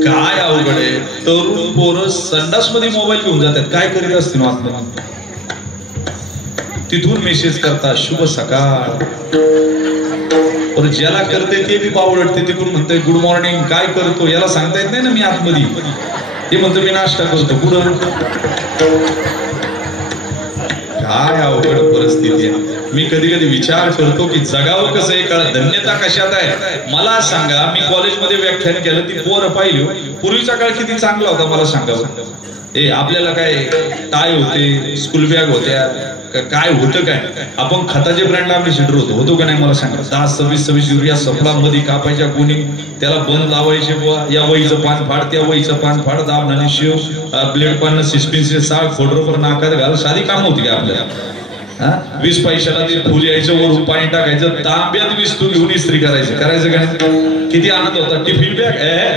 काय अवघड आहे. तरुण पोरं संडास मध्ये मोबाईल घेऊन जातात. काय करीत असतील आत्मा. तिथून मेसेज करतात शुभ सकाळ. पण ज्याला करते ते बी बावळटते. तिकडून म्हणते गुड मॉर्निंग. काय करतो याला सांगता येत नाही ना मी आतमध्ये. ते म्हणतो मी नाश्ता करतो. कुठं काय अवघड परिस्थिती आहे. मी कधी कधी विचार करतो की जगावं कसं आहे, कळत धन्यता कशात आहे. मला सांगा, मी कॉलेजमध्ये व्याख्यान केलं, ती पोरं पाहिली. पूर्वीचा काळ किती चांगला होता मला सांगावं. आपल्याला काय टाय होते, स्कूल बॅग होत्या, काय होतं काय. आपण खताचे ब्रँड आपले शिटर होतो का नाही मला सांगा. 10-26 युरिया सफला मध्ये कापायच्या कोणी, त्याला बंद लावायचे. या वहीचं पान फाड, त्या वहीचं पान फाड, दाबणाने शिव, ब्लेड पान, सिस्पिनचे साग, फोडरोपर नाकात घाल. साधी काम होती का आपल्याला. 20 पैशाला ते फुल यायचं, वरून पाणी टाकायचं, तांब्यात 20 तू घेऊन इस्त्री करायचं काय. किती आनंद होता. टिफिन बॅग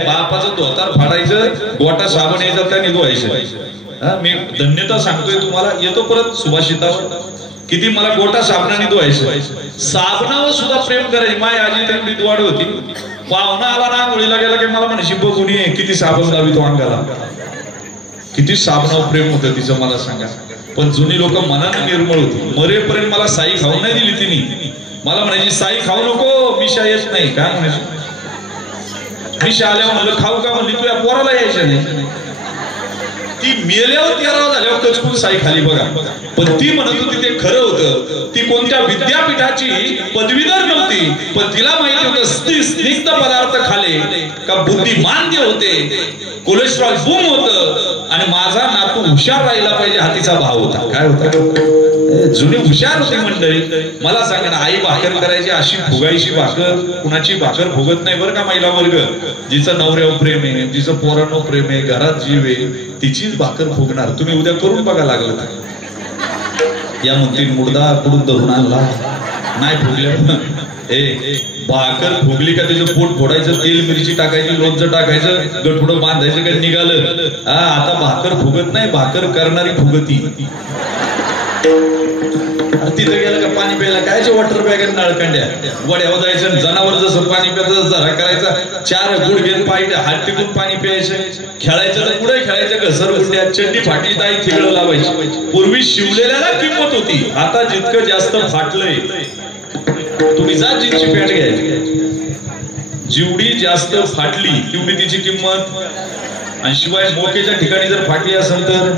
बापाचं धोतार फाडायचं, गोटा साबण यायचा त्याने धुवायचं. मी धन्यता सांगतोय तुम्हाला. येतो परत सुभाषितावर. किती मला गोटा साबणाने धुवायचं. साबणावर सुद्धा प्रेम करायची. माय आजी त्यांनी दुवाड होती. पाहुणा आला ना आंघोळीला गेला की मला म्हणायची बघून ये किती साबण लावी तो अंगाला. किती साबणावर प्रेम होतं तिचं मला सांगा. पण जुनी लोक मनानं निर्मळ होती. मरेपर्यंत मला साई खाऊ नाही दिली तिने. मला म्हणायची साई खाऊ नको, मिशा येत नाही. काय म्हणायची. मिशा आल्यावर म्हणलं खाऊ का, म्हणली तुझ्या पोराला यायचं नाही. ती मेल्यावर 13 झाल्यावर कचकून साई खाली बघा. पण ती म्हणत होती ते खरं होतं. ती कोणत्या विद्यापीठाची पदवीधर नव्हती, पण तिला माहिती होतं स्निग्ध पदार्थ खाले का बुद्धिमान होते, कोलेस्ट्रॉल बूम होतं आणि माझा नातू हुशार राहिला पाहिजे हा तिचा भाव होता. काय होता. जुनी हुशार होती मंडळी. मला सांगा ना, आई भाकर करायची अशी फुगायची भाकर कुणाची भाकर फुगत नाही बरं का. महिला वर्ग जिचं नवऱ्यावर प्रेम आहे, जिचं पोरांवर प्रेम आहे, घरात जीव आहे, तिचीच भाकर फुगणार. तुम्ही उद्या करून बघा लागलं तर. या म्हणतील मुर्दा कुठून धरून आणला नाही फुगल्या. भाकर फुगली का त्याचं पोट फोडायचं, तेल मिरची टाकायची, लोणचं टाकायचं, गठुडं बांधायचं काय निघालं. आता भाकर फुगत नाही, भाकर करणारी फुगती. तिथे गेलं का पाणी प्यायला काय वॉटर बॅग नळकंड्या वड्यावर जायचं. जनावर जसं पाणी प्यायचं जरा करायचा, 4 गुडघे पाय हात टिकून पाणी प्यायचं. खेळायचं तर पुढे खेळायचं, घसर उलट्या, चड्डी फाटली ताई थिगळं लावायची. पूर्वी शिवलेल्याला किंमत होती. आता जितकं जास्त फाटलंय तुम्ही जा जीनची पॅन्ट घ्यायची. जेवढी जास्त फाटली तेवढी तिची किंमत. आणि शिवाय मोकेच्या ठिकाणी जर फाटली असेल तर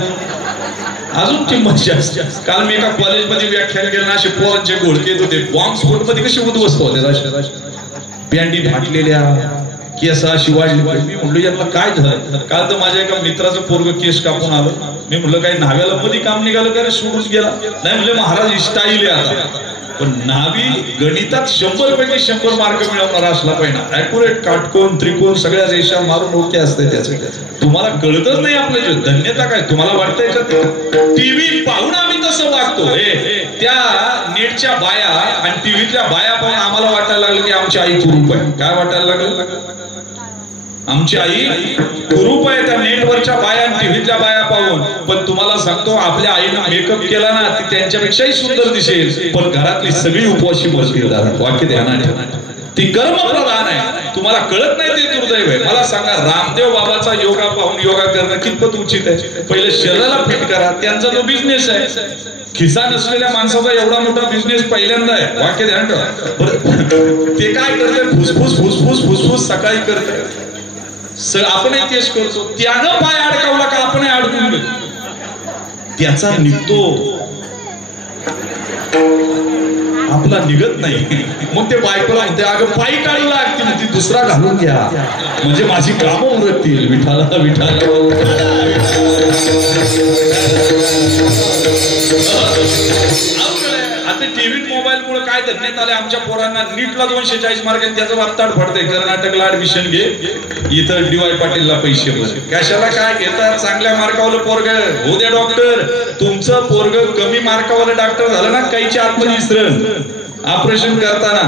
अजून किंमत जास्त. काल मी एका कॉलेजमध्ये व्याख्यान केलं ना, असे पोरांचे घोळके येत होते. बॉम्ब स्फोट मध्ये कसे उद्ध्वस्त होते. पॅन्टी फाटलेल्या, केस अशी वाढली. मी म्हणलो यांना काय झालं. काल तर माझ्या एका मित्राचं पोरग केस कापून आलं. मी म्हणलं काही नाव्याला मध्ये काम निघालं का रे, सोडून गेला. नाही म्हणले महाराज स्टाईल आहे आता. पण नावी गणितात 100 पैकी 100 मार्क मिळवणारा असला पाहिजे. ऍक्युरेट, काटकोन, त्रिकोण सगळ्या रेषा मारून ओके असते त्याचे. तुम्हाला कळतच नाही आपल्या धन्यता काय. तुम्हाला वाटतंय का टीव्ही पाहून आम्ही तसं वागतो. त्या नेटच्या बाया आणि टीव्हीतल्या बाया पाहून आम्हाला वाटायला लागलं की आमची आई कुरूप आहे. काय वाटायला लागलं. आमची आई कुरूप आहे त्या नेटवरच्या बाया आणि टीव्हीतल्या बाया पाहून. पण तुम्हाला सांगतो आपल्या आईनं मेकअप केला ना, ती त्यांच्यापेक्षाही सुंदर दिसेल. पण घरातली सगळी उपवाशी बसतील. वाक्य ध्यानात ठेवा. ती कर्मप्रधान आहे. तुम्हाला कळत नाही ते दुर्दैव आहे. मला सांगा, रामदेव बाबाचा योगा पाहून योगा करणं कितपत उचित आहे. पहिले शरीराला फिट करा. त्यांचा जो बिझनेस आहे, खिसा नसलेल्या माणसाचा एवढा मोठा बिझनेस पहिल्यांदा आहे. वाक्य ध्यान ठेवा. ते काय करते, फुसफुस फुसफुस फुसफुस सकाळी करते, आपणही तेच करतो. त्यानं पाय अडकावला का आपणही अडकून घेतो. त्याचा निघतो, आपला निघत नाही. मग ते बायकोला म्हणते अगं पायी काढू लागते, ती दुसरा घालून घ्या म्हणजे माझी कामं उरकतील. विठाला विठाला आता टीव्ही मोबाईल मुळे काय धरण्यात आले आमच्या पोरांना. नीटला 240 मार्क त्याचं वाताड फडतंय. कर्नाटकला ऍडमिशन घे, इथं DY पाटीलला पैसे भर. कशाला काय घेतात? चांगल्या मार्कावालं पोरग हो द्या डॉक्टर. तुमचं पोरग कमी मार्कावालं डॉक्टर झालं ना, काहीची आतमध्ये विसरण ऑपरेशन करताना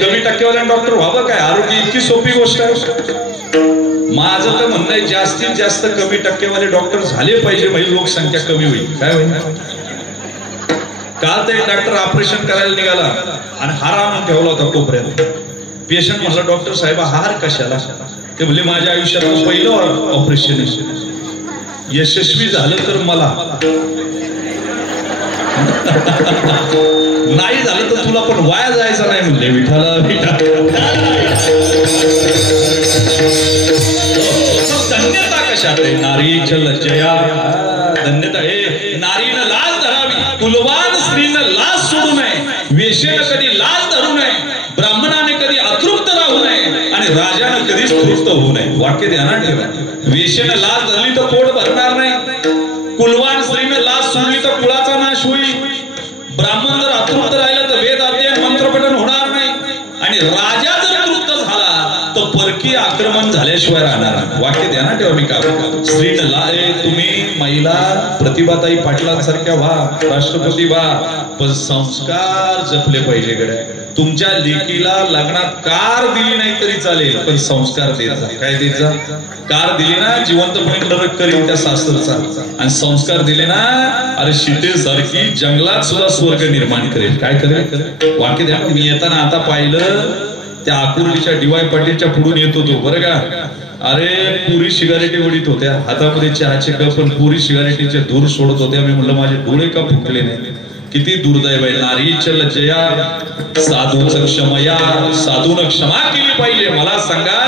कमी टक्केवाल्या डॉक्टर व्हावं काय? आरोग्य इतकी सोपी गोष्ट आहे. माझं तर म्हणणं आहे जास्तीत जास्त कमी टक्केवाले डॉक्टर झाले पाहिजे, म्हणजे लोकसंख्या कमी होईल. काय होईल? काल तर एक डॉक्टर ऑपरेशन करायला निघाला आणि हार आणून ठेवला होता कोपऱ्यात. पेशंट म्हणला डॉक्टर साहेब हार कशाला? ते म्हणले माझ्या आयुष्यातलं पहिलं ऑपरेशन यशस्वी झालं तर मला, नाही झालं तर तुला पण वाया जायचं नाही म्हणले. विठाला धन्यता कशात आहे? नारीच्या लज्जया धन्यता. हे नारीनं लाज धरावी, कुलवान स्त्रीनं लाज सोडू नये, वेश्येनं कधी लाज धरू नये, ब्राह्मणाने कधी अतृप्त राहू नये आणि राजानं कधीच तृप्त होऊ नये. वाक्य ध्यानात ठेवा. वेश्येनं लाज धरली तर पोट भरणार नाही, कुलवान स्त्रीनं लाज सोडली तर कुळाचा नाश होईल, ब्राह्मण जर अतृप्त राहिला तर वेद अध्ययन मंत्रपठन होणार नाही आणि राजा जर तृप्त झाला तर परकीय आक्रमण झाल्याशिवाय राहणार. वाक्य ध्यानात ठेवा. मी का स्त्रीनं तुम्ही महिला प्रतिभाताई पाटलांसारख्या व्हा, राष्ट्रपती व्हा, पण संस्कार जपले पाहिजे. गड्या तुमच्या लेकीला लग्नात कार दिली नाही तरी चालेल, पण संस्कार देत जा. काय देत जा? कार दिली ना जिवंतपणे नरक करीन त्या सासरचा, आणि संस्कार दिले ना अरे शीतेसारखी जंगलात सुद्धा स्वर्ग निर्माण करेल. काय करेल? वाक्य द्या. मी येताना आता पाहिलं त्या आकुर्डीच्या DY पाटीलच्या पुढून येत होतो बरं का. अरे पुरी सिगारेटी ओढीत होत्या, हातामध्ये चहाचे कप, पण पुरी सिगारेटीचे धूर सोडत होत्या. मी म्हणलं माझे डोळे का फुटले नाही? किती दुर्दैव आहे. नारीच्या लज्जया साधूचं क्षमया, साधून क्षमा केली पाहिजे. मला सांगा,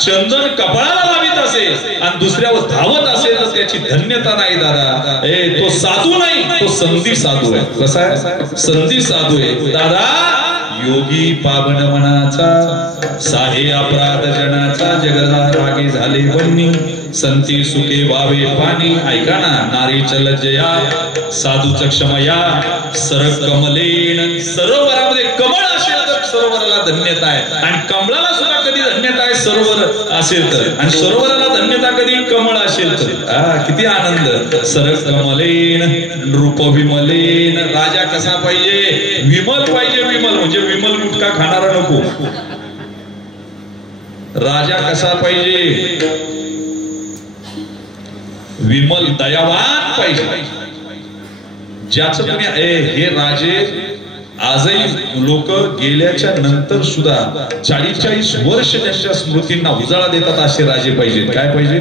चंदन कपाळाला लावित असेल आणि दुसऱ्यावर धावत असेल तर त्याची धन्यता नाही दादा. तो साधू नाही, तो संधी साधू आहे. कसा आहे? संधी साधू आहे दादा. योगी पावन मनाचा, साहे अपराध जनाचा, जगदा रागे झाले बन्नी, संती सुखे वावे पाणी. ऐका ना. नारीच्या लज्जया साधूचं क्षमया, सर कमलेन. सरोवरामध्ये कमळ असेल तर सरोवराला धन्यता आहे, आणि कमळाला सुद्धा कधी धन्यता आहे सरोवर असेल तर, आणि सरोवराला धन्यता कधी कमळ असेल तर. किती आनंद. सर कमलेन रूप विमलेन. राजा कसा पाहिजे? विमल पाहिजे. विमल म्हणजे विमल गुटखा खाणारा नको. राजा कसा पाहिजे? विमल दयावान पाहिजे. ज्याचं तुम्ही हे राजे आजही लोक गेल्याच्या नंतर सुद्धा 40-40 वर्ष त्यांच्या स्मृतींना उजाळा देतात असे राजे पाहिजेत. काय पाहिजे?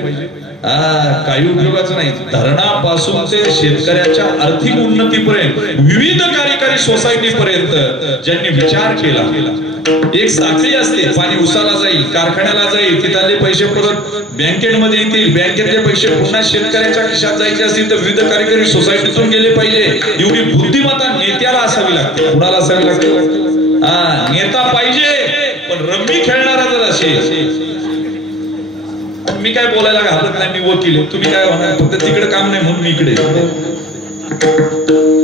काही उपयोगाचं नाही. धरणापासून ते शेतकऱ्याच्या आर्थिक उन्नतीपर्यंत, विविध कार्यकारी सोसायटी पर्यंत ज्यांनी विचार केला. एक साखळी असते, पाणी उसाला जाईल, कारखान्याला जाईल, तिथले पैसे परत बँकेमध्ये येतील, बँकेतले पैसे पुन्हा शेतकऱ्याच्या खिशात जायचे असतील तर विविध कार्यकारी सोसायटीतून गेले पाहिजे. एवढी बुद्धिमत्ता नेत्याला असावी लागते. कुणाला असावी लागते? नेता पाहिजे, पण रम्मी खेळणारा जर असेल. मी काय बोलायला घालत नाही, मी वकील आहे. तुम्ही काय होणार? फक्त तिकडे काम नाही म्हणून मी इकडे.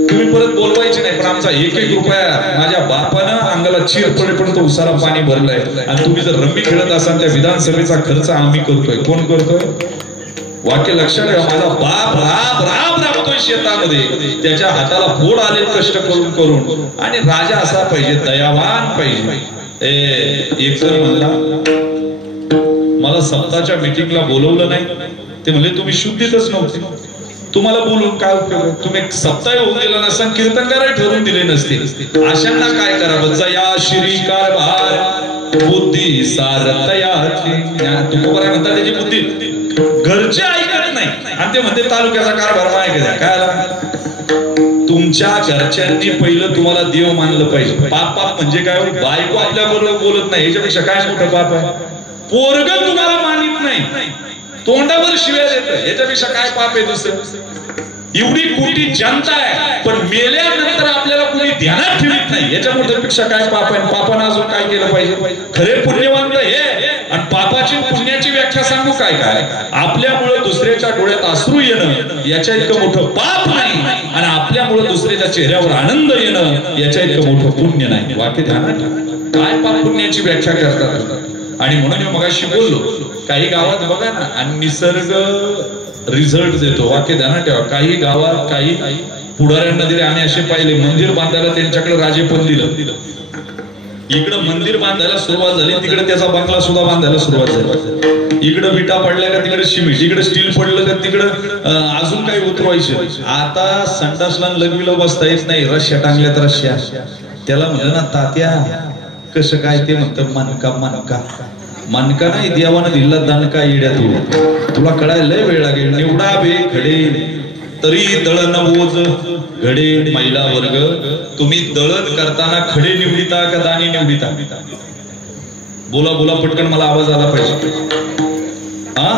तुम्ही परत बोलवायचे नाही, पण आमचा 1-1 रुपया माझ्या बापानं अंगाला चिर पडेपर्यंत उसाला पाणी भरलंय, आणि तुम्ही जर रम्मी खेळत असाल त्या विधानसभेचा खर्च आम्ही करतोय. कोण करतोय? वाक्य लक्षात ठेवा. माझा बाप राब राबतोय शेतामध्ये, त्याच्या हाताला फोड आले कष्ट करून करून. आणि राजा असा पाहिजे, दयावान पाहिजे. एक जण म्हणला मला सप्ताच्या मीटिंगला बोलवलं नाही. ते म्हणले तुम्ही शुद्धीतच नव्हते, तुम्हाला बोलून काय उपयोग? तुम्ही सप्ताह होऊन दिला नसता, कीर्तनकार ठरवून दिले नसते. अशांना काय करावं? जया श्री कारभार बुद्धी सारतयाची. तुकोबाराय म्हणतात त्याची बुद्धी घरचे ऐकत नाही, आणि ते म्हणते तालुक्याचा कारभार ऐकायचा. काय? तुमच्या घरच्यांनी पहिलं तुम्हाला देव मानलं पाहिजे. पाप म्हणजे काय? बायको आपल्या बरोबर बोलत नाही, याच्यापेक्षा काय मोठं पाप आहे? पोरग तुम्हाला मानित नाही, तोंडावर शिव्या देत, याच्यापेक्षा काय पाप आहे दुसरं? एवढी कोटी जनता आहे पण मेल्यानंतर आपल्याला कोणी ध्यानात ठेवत नाही, याच्या मोठ्यापेक्षा काय पाप आहे? पापानं अजून काय केलं पाहिजे? खरे पुण्यवंत हे. आणि पापाची पुण्याची व्याख्या सांगू काय काय? आपल्यामुळे दुसऱ्याच्या डोळ्यात अश्रू येणं याच्या इतकं मोठं पाप नाही, आणि आपल्यामुळे दुसऱ्याच्या चेहऱ्यावर आनंद येणं याच्या इतकं मोठं पुण्य नाही. वाक्य ध्यानात ठेवा, काय पाप पुण्याची व्याख्या करतात. आणि म्हणून मी मगाशी बोललो, काही गावात बघा ना, आणि निसर्ग रिझल्ट देतो. वाक्य ध्यानात ठेवा, काही गावात काही पुढाऱ्यांना दिले, आम्ही असे पाहिले, मंदिर बांधायला त्यांच्याकडे राजेपण दिलं, इकडं मंदिर बांधायला सुरुवात झाली, तिकडे त्याचा बंगला सुद्धा बांधायला सुरुवात झाली. इकडं विटा पडल्या का तिकडे सिमेंट, इकडे स्टील पडलं का तिकडं अजून काही उतरवायचं. आता संडासला लग्वीला बसता येत नाही, रश्या टांगल्यात रश्या. त्याला म्हणलं ना तात्या कसं काय? ते म्हणतं मनका मनका. मनका नाही, देवानं दिला दणका येड्या तुला कळायला लय वेळ लागेल. निवडा बे खडे तरी दळण ओझ घडे. महिला वर्ग, तुम्ही दळण करताना खडे निवडिता का दाणी निवडिता? बोला बोला पटकन, मला आवाज आला पाहिजे. हा,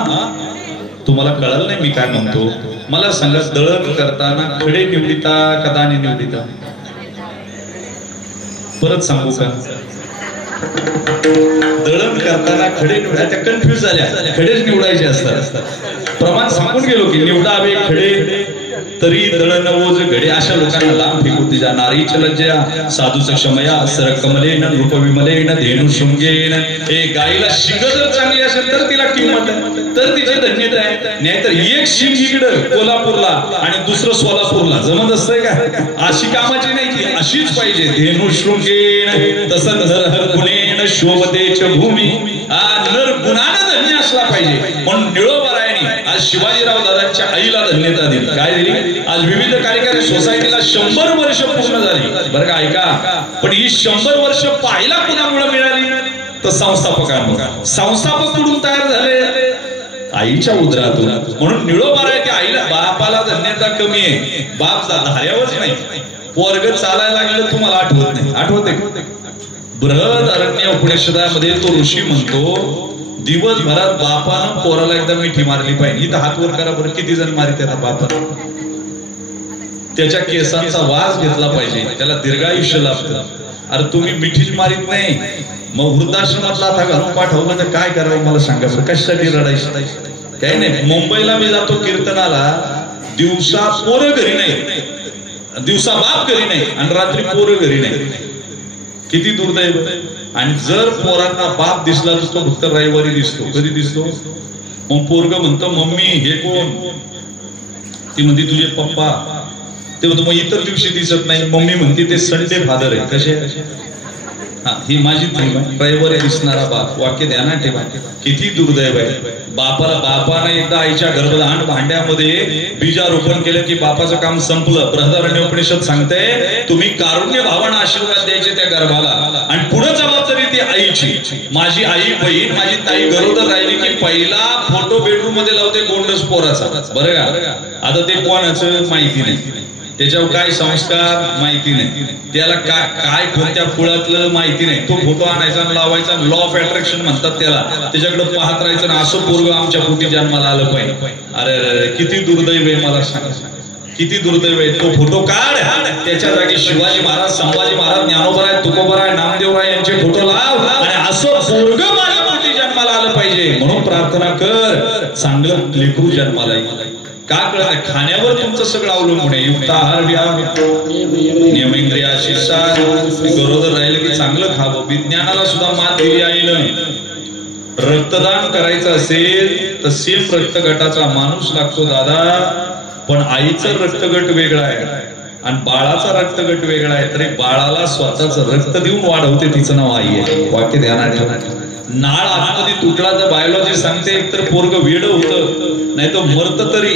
तुम्हाला कळलं नाही मी काय म्हणतो? मला सांगा, दळण करताना खडे निवडिता का दाणी निवडिता? परत सांगू का? दळण करताना खडे निवडा, त्या कन्फ्युज झाल्या, खडेच निवडायचे असतात. प्रमाण सांगून गेलो की निवडावे खडे तरी दळण ओझ घडे. अशा लोकांना लांब फेकू तिच्या. नारी लज्जया साधूच क्षमया सर कमलेन रूप विमलेन धेनु शृंगेन. हे गाईला शिंग जर चांगली असेल तर तिला किंमत आहे, तर तिची धन्यता आहे. नाहीतर एक शिंग इकडं कोल्हापूरला आणि दुसरं सोलापूरला, जमत असतंय का? अशी कामाची नाही की अशीच पाहिजे. धेनु शृंगेन तसं नर गुणेन शोभतेच भूमी. नर गुणानं धन्य असला पाहिजे. म्हणून निळोबारायणी आज शिवाजीराव दादांच्या आईला धन्यता दिली. काय दिली? आज विविध कार्यकारी सोसायटीला 100 वर्ष पूर्ण झाली बरं का? ऐका, पण ही 100 वर्ष पाहायला कुणामुळे मिळाली? तर संस्थापकांमुळे. संस्थापक कुठून तयार झाले? आईच्या उदरातून. म्हणून निळोबाराय त्या आईला, बापाला धन्यता कमी आहे, बाप धाऱ्यावरच नाही. पोरग चालायला लागलं तुम्हाला आठवत नाही, आठवते? बृहद अरण्य उपनिषदामध्ये तो ऋषी म्हणतो, दिवसभरात बापानं पोराला एकदा मिठी मारली पाहिजे. इथं हात वर करा बरं, किती जण मारित त्याला बापानं? त्याच्या केसांचा वास घेतला पाहिजे, त्याला दीर्घायुष्य लाभतं. अरे तुम्ही मिठीच मारित नाही, मग वृद्धाश्रमातला आता घालून पाठवलं तर काय करावं मला सांगा बरं? कशासाठी रडायचं? काही नाही. मुंबईला मी जातो कीर्तनाला, दिवसा पोरं घरी नाही, दिवसा बाप घरी नाही, आणि रात्री पोरं घरी नाही. किती दुर्दैव. आणि जर पोरांना बाप दिसला तर तो फक्त रविवारी दिसतो. कधी दिसतो? मग पोरग म्हणतो मम्मी हे कोण? ती म्हणते तुझे पप्पा. ते म्हणतो मग इतर दिवशी दिसत नाही. मम्मी म्हणते ते संडे फादर आहे. कसे? हा, ही माझी रविवारी दिसणारा बाप. वाक्य ध्यानात ठेवा, किती दुर्दैव आहे. बापानं एकदा आईच्या गर्भधान भांड्यामध्ये बीजारोपण केलं की बापाचं काम संपलं. बृहदारण्य उपनिषद सांगते तुम्ही कारुण्य भावानं आशीर्वाद द्यायचे त्या गर्भाला, आणि पुढे जबाबदारी ती आईची. माझी आई बहीण, माझी ताई गरोदर राहिली की पहिला फोटो बेडरूम मध्ये लावते गोंडस पोराचा. बरं का? आता ते कोणाचं माहिती नाही, त्याच्यावर काय संस्कार माहिती नाही, त्याला काय कोणत्या कुळातलं माहिती नाही. तो फोटो आणायचा लावायचा, लॉ ऑफ अट्रॅक्शन म्हणतात त्याला, त्याच्याकडे पाहत राहायचं ना, असं पोरग आमच्या पोटी जन्माला आलं पाहिजे. अरे किती दुर्दैव आहे, मला सांगा किती दुर्दैव आहे. तो फोटो काढ, त्याच्या जागी शिवाजी महाराज, संभाजी महाराज, ज्ञानोबराय, तुकोबराय, नामदेवराय यांचे फोटो लाव, आणि असं पोरग माझ्या पोटी जन्माला आलं पाहिजे. म्हणून प्रार्थना कर, चांगलं लेकरू जन्माला येईल. का कळलं? खाण्यावर तुमचं सगळं अवलंबून आहे. युक्त आहार घ्या, नियमेंद्रियाशी साथ, गरोदर राहिलं की चांगलं खावं. विज्ञानाला सुद्धा मात दिली आईनं. रक्तदान करायचं असेल तर सेम रक्तगटाचा माणूस लागतो दादा, पण आईचं रक्तगट वेगळा आहे आणि बाळाचा रक्तगट वेगळा आहे. तरी बाळाला स्वतःच रक्त देऊन वाढवते, तिचं नाव आई आहे. वाक्य ध्यानात ठेवा. नाळ आतमध्ये तुटला तर बायोलॉजी सांगते एकतर पोरग वेड होतं, नाही तर मरत तरी,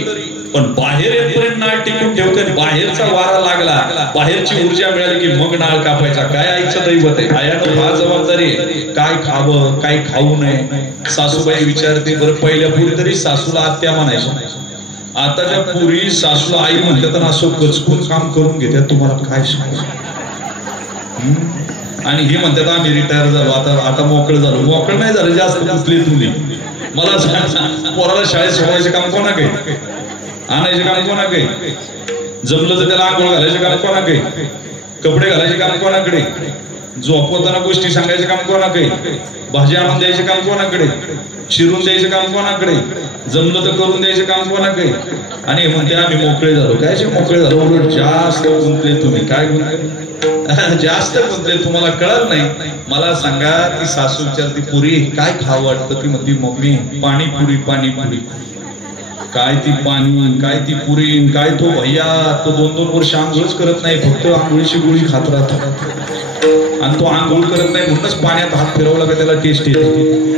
पण बाहेर येतपर्यंत नाळ टिकून ठेवते. बाहेरचा वारा लागला, बाहेरची ऊर्जा मिळाली की मग नाळ कापायचा. काय आईचं दैवत आहे. आयानं हा जबाबदारी आहे, काय खावं काय खाऊ नये. सासूबाई विचारते, बरं पहिल्या पुरी तरी सासूला आत्या म्हणायच्या, आताच्या पुरी सासूला आई म्हणतात आणि असं कचकून काम करून घेतात. तुम्हाला काय सांगायचं? आणि हे म्हणतात आम्ही रिटायर झालो, आता मोकळं झालो. मोकळं नाही झालं, जास्त पुसले तुम्ही. मला पोराला शाळेत सोडायचे काम कोणा काही, आणायचे काम कोणा काही, जमलं तर त्याला आंघोळ घालायचे काम कोणा काही, कपडे घालायचे काम कोणाकडे, झोपवताना गोष्टी सांगायचे काम कोणाकडे, भाजी आणून द्यायचे काम कोणाकडे, चिरून द्यायचं काम कोणाकडे, जमलं तर करून द्यायचं काम कोणाकडे. आणि म्हणते आम्ही मोकळे झालो. काय मोकळे झालो? उलट जास्त गुंतले तुम्ही. काय गुंतले? जास्त गुंतले. तुम्हाला कळत नाही. मला सांगा, ती सासू विचारती पुरी काय खावं वाटतं? ती म्हणती मम्मी पाणीपुरी पाणीपुरी. काय ती पाणी, काय ती पुरी, काय तो भैया तो 2-2 वर्ष आंघोळच करत नाही, फक्त आंघोळीची गोळी खात राहतो. आणि तो आंघोळ करत नाही म्हणूनच पाण्यात हात फिरवला का त्याला टेस्ट येते.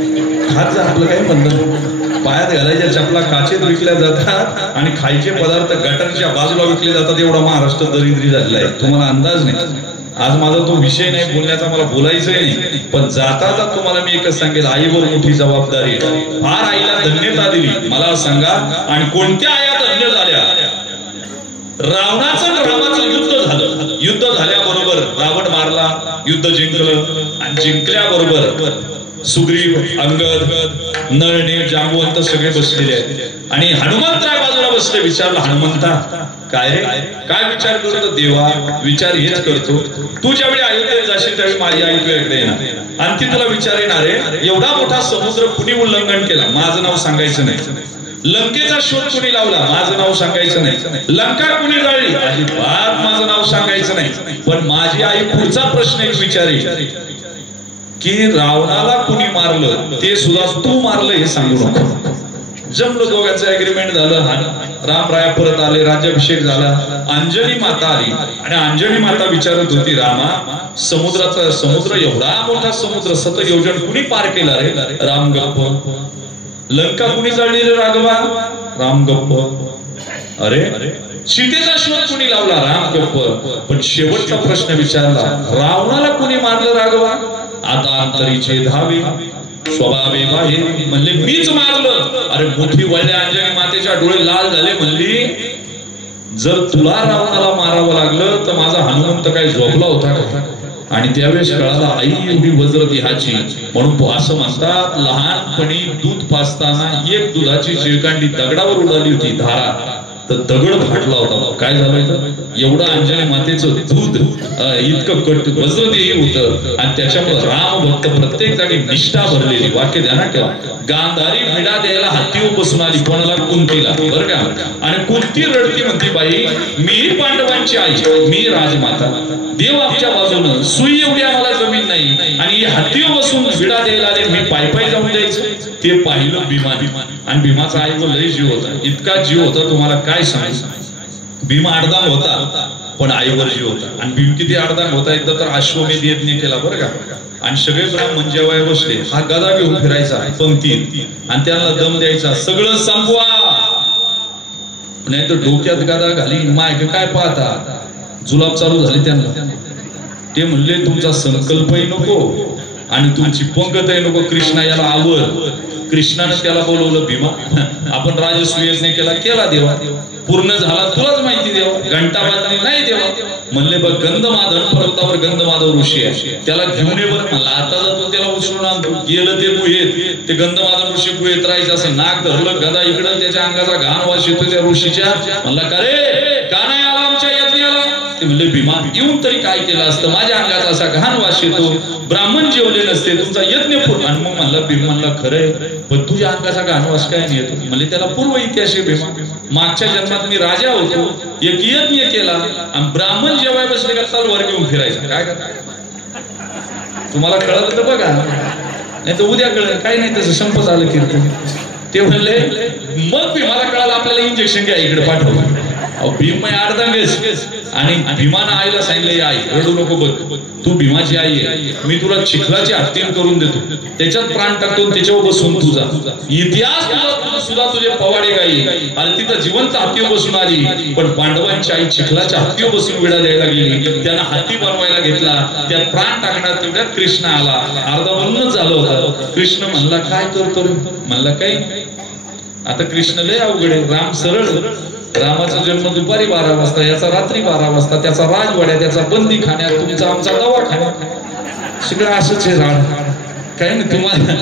खात जा, आपलं काही म्हणणं. पायात घालायच्या चपला काचेत विकल्या जातात आणि खायचे पदार्थ गटारच्या बाजूला विकले जातात. एवढा महाराष्ट्र दरिद्री झालेला आहे, तुम्हाला अंदाज नाही. आज माझा तो विषय नाही बोलण्याचा, मला बोलायचंय नाही. पण जाता जाता तुम्हाला मी एकच सांगेल, आईवर मोठी जबाबदारी. फार आईला धन्यता दिली. मला सांगा, आणि कोणत्या आया धन्य झाल्या? रावणाचं रामाचं युद्ध झालं. युद्ध झाल्याबरोबर रावण मारला, युद्ध जिंकलं. आणि जिंकल्याबरोबर सुग्रीव, अंगद, नळ, जांबवंत सगळे बसलेले आहेत. आणि हनुमंतराय बाजूला बसले. विचारलं, हनुमंता काय रे, काय विचार करतो? देवा विचार हेच करतो, तू ज्यावेळी अयोध्येत जाशील त्यावेळी माझी आई तुझ्याकडे येणार आणि ती तुला विचार येणार आहे, एवढा मोठा समुद्र कुणी उल्लंघन केला? माझं नाव सांगायचं नाही. लंकेचा शोध कुणी लावला? माझं नाव सांगायचं नाही. लंका कुणी जाळली? अजिबात माझं नाव सांगायचं नाही. पण माझी आई पुढचा प्रश्न एक विचारेल की रावणाला कुणी मारलं, ते सुद्धा तू मारलं हे सांगू नको. जमलं, दोघांचं अग्रीमेंट झालं. रामराया परत आले, राज्याभिषेक झाला. अंजनी माता आली आणि अंजनी माता विचारत होती, रामा समुद्र एवढा मोठा समुद्र 7 योजन कुणी पार केला रे? राम गप्प. लंका कुणी जाळली रे राघवा? राम गप्प. अरे सीतेचा शोध कुणी लावला? राम गप्प. पण शेवटचा प्रश्न विचारला, रावणाला कुणी मारलं राघवा? आता अंतरीचे धावे स्वभावे बाहेर. म्हणले मीच मारलं. अरे मोठी वळल्या अंजनी मातेच्या डोळे लाल झाले. म्हणली जर तुला रावणाला मारावं लागलं तर माझा हनुमंत काय झोपला होता का? आणि त्यावेळेस कळाला आई एवढी वज्र देहाची. म्हणून असं म्हणतात, लहानपणी दूध पाजताना एक दुधाची चिळकांडी दगडावर उडाली होती धारा, तर दगड फाटला होता. काय झालं? एवढं अंजनी मातेचं दूध इतकं कट वज्रदेही होतं. आणि त्याच्यामुळे राम भक्त प्रत्येक जागी निष्ठा भरलेली. वाक्य ध्यानात ठेवा. गांधारी भिडा द्यायला हत्तीवर बसून आली. कोणाला? कुंतीला. बरं का? आणि कुंती रडती, म्हणती बाई मी पांडवांची आई, मी राजमाता, देव आमच्या बाजूनं, सुई एवढी आम्हाला जमीन नाही आणि हत्तीवर बसून भिडा द्यायला आले, मी पायी जाऊन जायचं. ते पाहिलं भीमाने. आणि भीमाचा आईवर लय जीव होता. इतका जीव होता तुम्हाला काय सांगायचं. भीमा आडदांग होता पण आईवर जीव होता. आणि भीम किती आडदांग होता, एकदा तर अश्वमेध यज्ञ केला बरं का. आणि सगळे ब्राह्मण जेवाय बसले. हा गदा घेऊन फिरायचा पंक्तीत आणि त्यांना दम द्यायचा, सगळं संपवा. नाही तर डोक्यात गदा घाली. माय काय पाहता, जुलाब चालू झाली त्यांना. ते म्हणले तुमचा संकल्पही नको आणि तुमची पंगतही नको. कृष्णा याला आवर. कृष्णाने त्याला बोलवलं, भीमा आपण राजसूयज्ञ केला देवा, पूर्ण झाला तुलाच माहिती देवा, घंटा वाजली नाही देवा. म्हणले बघ गंधमाधव पर्वतावर गंधमाधव ऋषी आहे, त्याला घेऊन ये बरं. मला आता जातो त्याला उचलून आणतो. गेलं ते गुहेत, ते गंधमाधव ऋषी गुहेत राहायचं. असं नाक धरलं, गदा इकडं, त्याच्या अंगाचा घाण वास येतो त्या ऋषीच्या. म्हणला का रे का नाही आला आमच्या यज्ञाला? ते म्हणले भीमा येऊन तरी काय केलं असतं, माझ्या अंगाचा असा घाण वास येतो, ब्राह्मण जेवले नसते, तुमचा यज्ञ पूर्ण. आणि मग म्हणला भीम म्हणला खरंय, पण तुझ्या अंगाचा घाण वास काय नाही येतो? म्हणजे त्याला पूर्व इतिहास आहे भीमा. मागच्या जन्मात मी राजा होतो, एक यज्ञ केला आणि ब्राह्मण जेवाय बसले का तलवार घेऊन फिरायचा. काय तुम्हाला कळलं तर बघा, नाही तर उद्या कळलं. काही नाही, तसं संपत आलं कीर्तन. ते म्हणले मग भीमाला कळालं आपल्याला इंजेक्शन घ्या, इकडे पाठवलं. भीम अर्धांगेस. आणि भीमानं आईला सांगितलं, आई रडू नको, बघ तू भीमाची आई आहे, मी तुला चिखलाची हत्तीन करून देतो, त्याच्यात प्राण टाकतो, त्याच्यावर बसून तुझा इतिहास सुद्धा तुझे पवाडे गाई. आणि तिथं जिवंत हत्तीवर बसून आली, पण पांडवांची आई चिखलाच्या हत्तीवर बसून विडा द्यायला गेली. त्यांना हत्ती बनवायला घेतला, त्यात प्राण टाकणार तेवढ्यात कृष्ण आला. अर्धा बनूनच झालं होतं. कृष्ण म्हणला काय करतो रे? म्हणला काही. आता कृष्ण लय अवघड आहे. राम सरळ. रामाचा जन्म दुपारी 12 वाजता, याचा रात्री 12 वाजता, त्याचा राजवाड्या, त्याचा बंदी खाण्यात, तुमचा आमचा दवाखाना. सगळं असंच आहे झाड काय ना तुम्हाला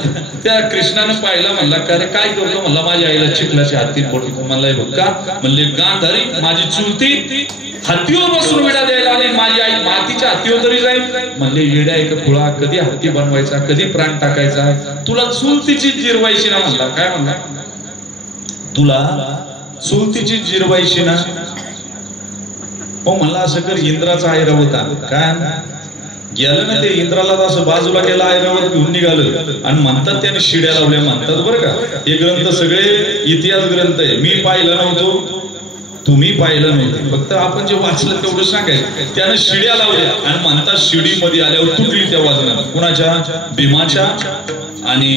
त्या कृष्णानं पाहिलं म्हणला का रे काय करतो म्हणला माझ्या आईला चिखलाच्या हत्तीत पडतो म्हणला बघ का म्हणले गांधारी माझी चुलती हत्तीवर बसून विडा द्यायला आली माझी आई मातीच्या हत्तीवर तरी जाईल म्हणले येड्या एक खुळा कधी हत्ती बनवायचा कधी प्राण टाकायचा तुला चुलतीची जिरवायची ना म्हणला काय म्हणला तुला चुलतीची जिरवायची ना हो म्हणला असं कर इंद्राचा ऐरावत होता काय गेलं ना ते इंद्राला असं बाजूला गेला ऐरावत घेऊन निघालं आणि म्हणतात त्याने शिड्या लावल्या म्हणतात बरं का हे ग्रंथ सगळे इतिहास ग्रंथ आहे मी पाहिलं नव्हतो तुम्ही पाहिलं नव्हतं फक्त आपण जे वाचलं तेवढं सांगायचं त्यानं शिड्या लावल्या आणि म्हणतात शिडीमध्ये आल्यावर तुटली त्या वाजण्यात कुणाच्या भीमाच्या आणि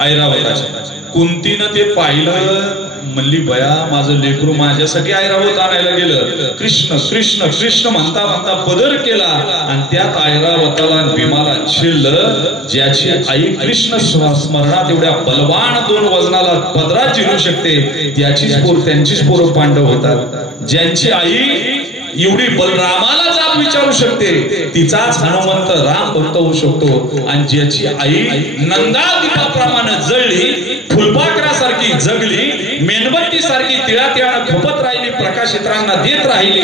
ऐरावताच्या कुंतीनं ते पाहिलं म्हणली बया माझं लेकरू माझ्यासाठी ऐरावत आणायला गेलं कृष्ण कृष्ण कृष्ण म्हणता म्हणता पदर केला आणि त्यात ऐरावताला भीमाला झेललं ज्याची आई कृष्ण स्मरणात एवढ्या बलवान 2 वजनाला पदरात झिरू शकते त्यांचीच पोरं पांडव होतात ज्यांची आई एवढी बलरामाला जाब विचारू शकते तिचाच हनुमंत राम भक्त होऊ शकतो आणि ज्याची आई नंदा दीपाप्रमाणे जळली फुलपाखरासारखी जगली मेणबत्ती सारखी तिळा तिळानं खपत राहिली प्रकाश इतरांना देत राहिली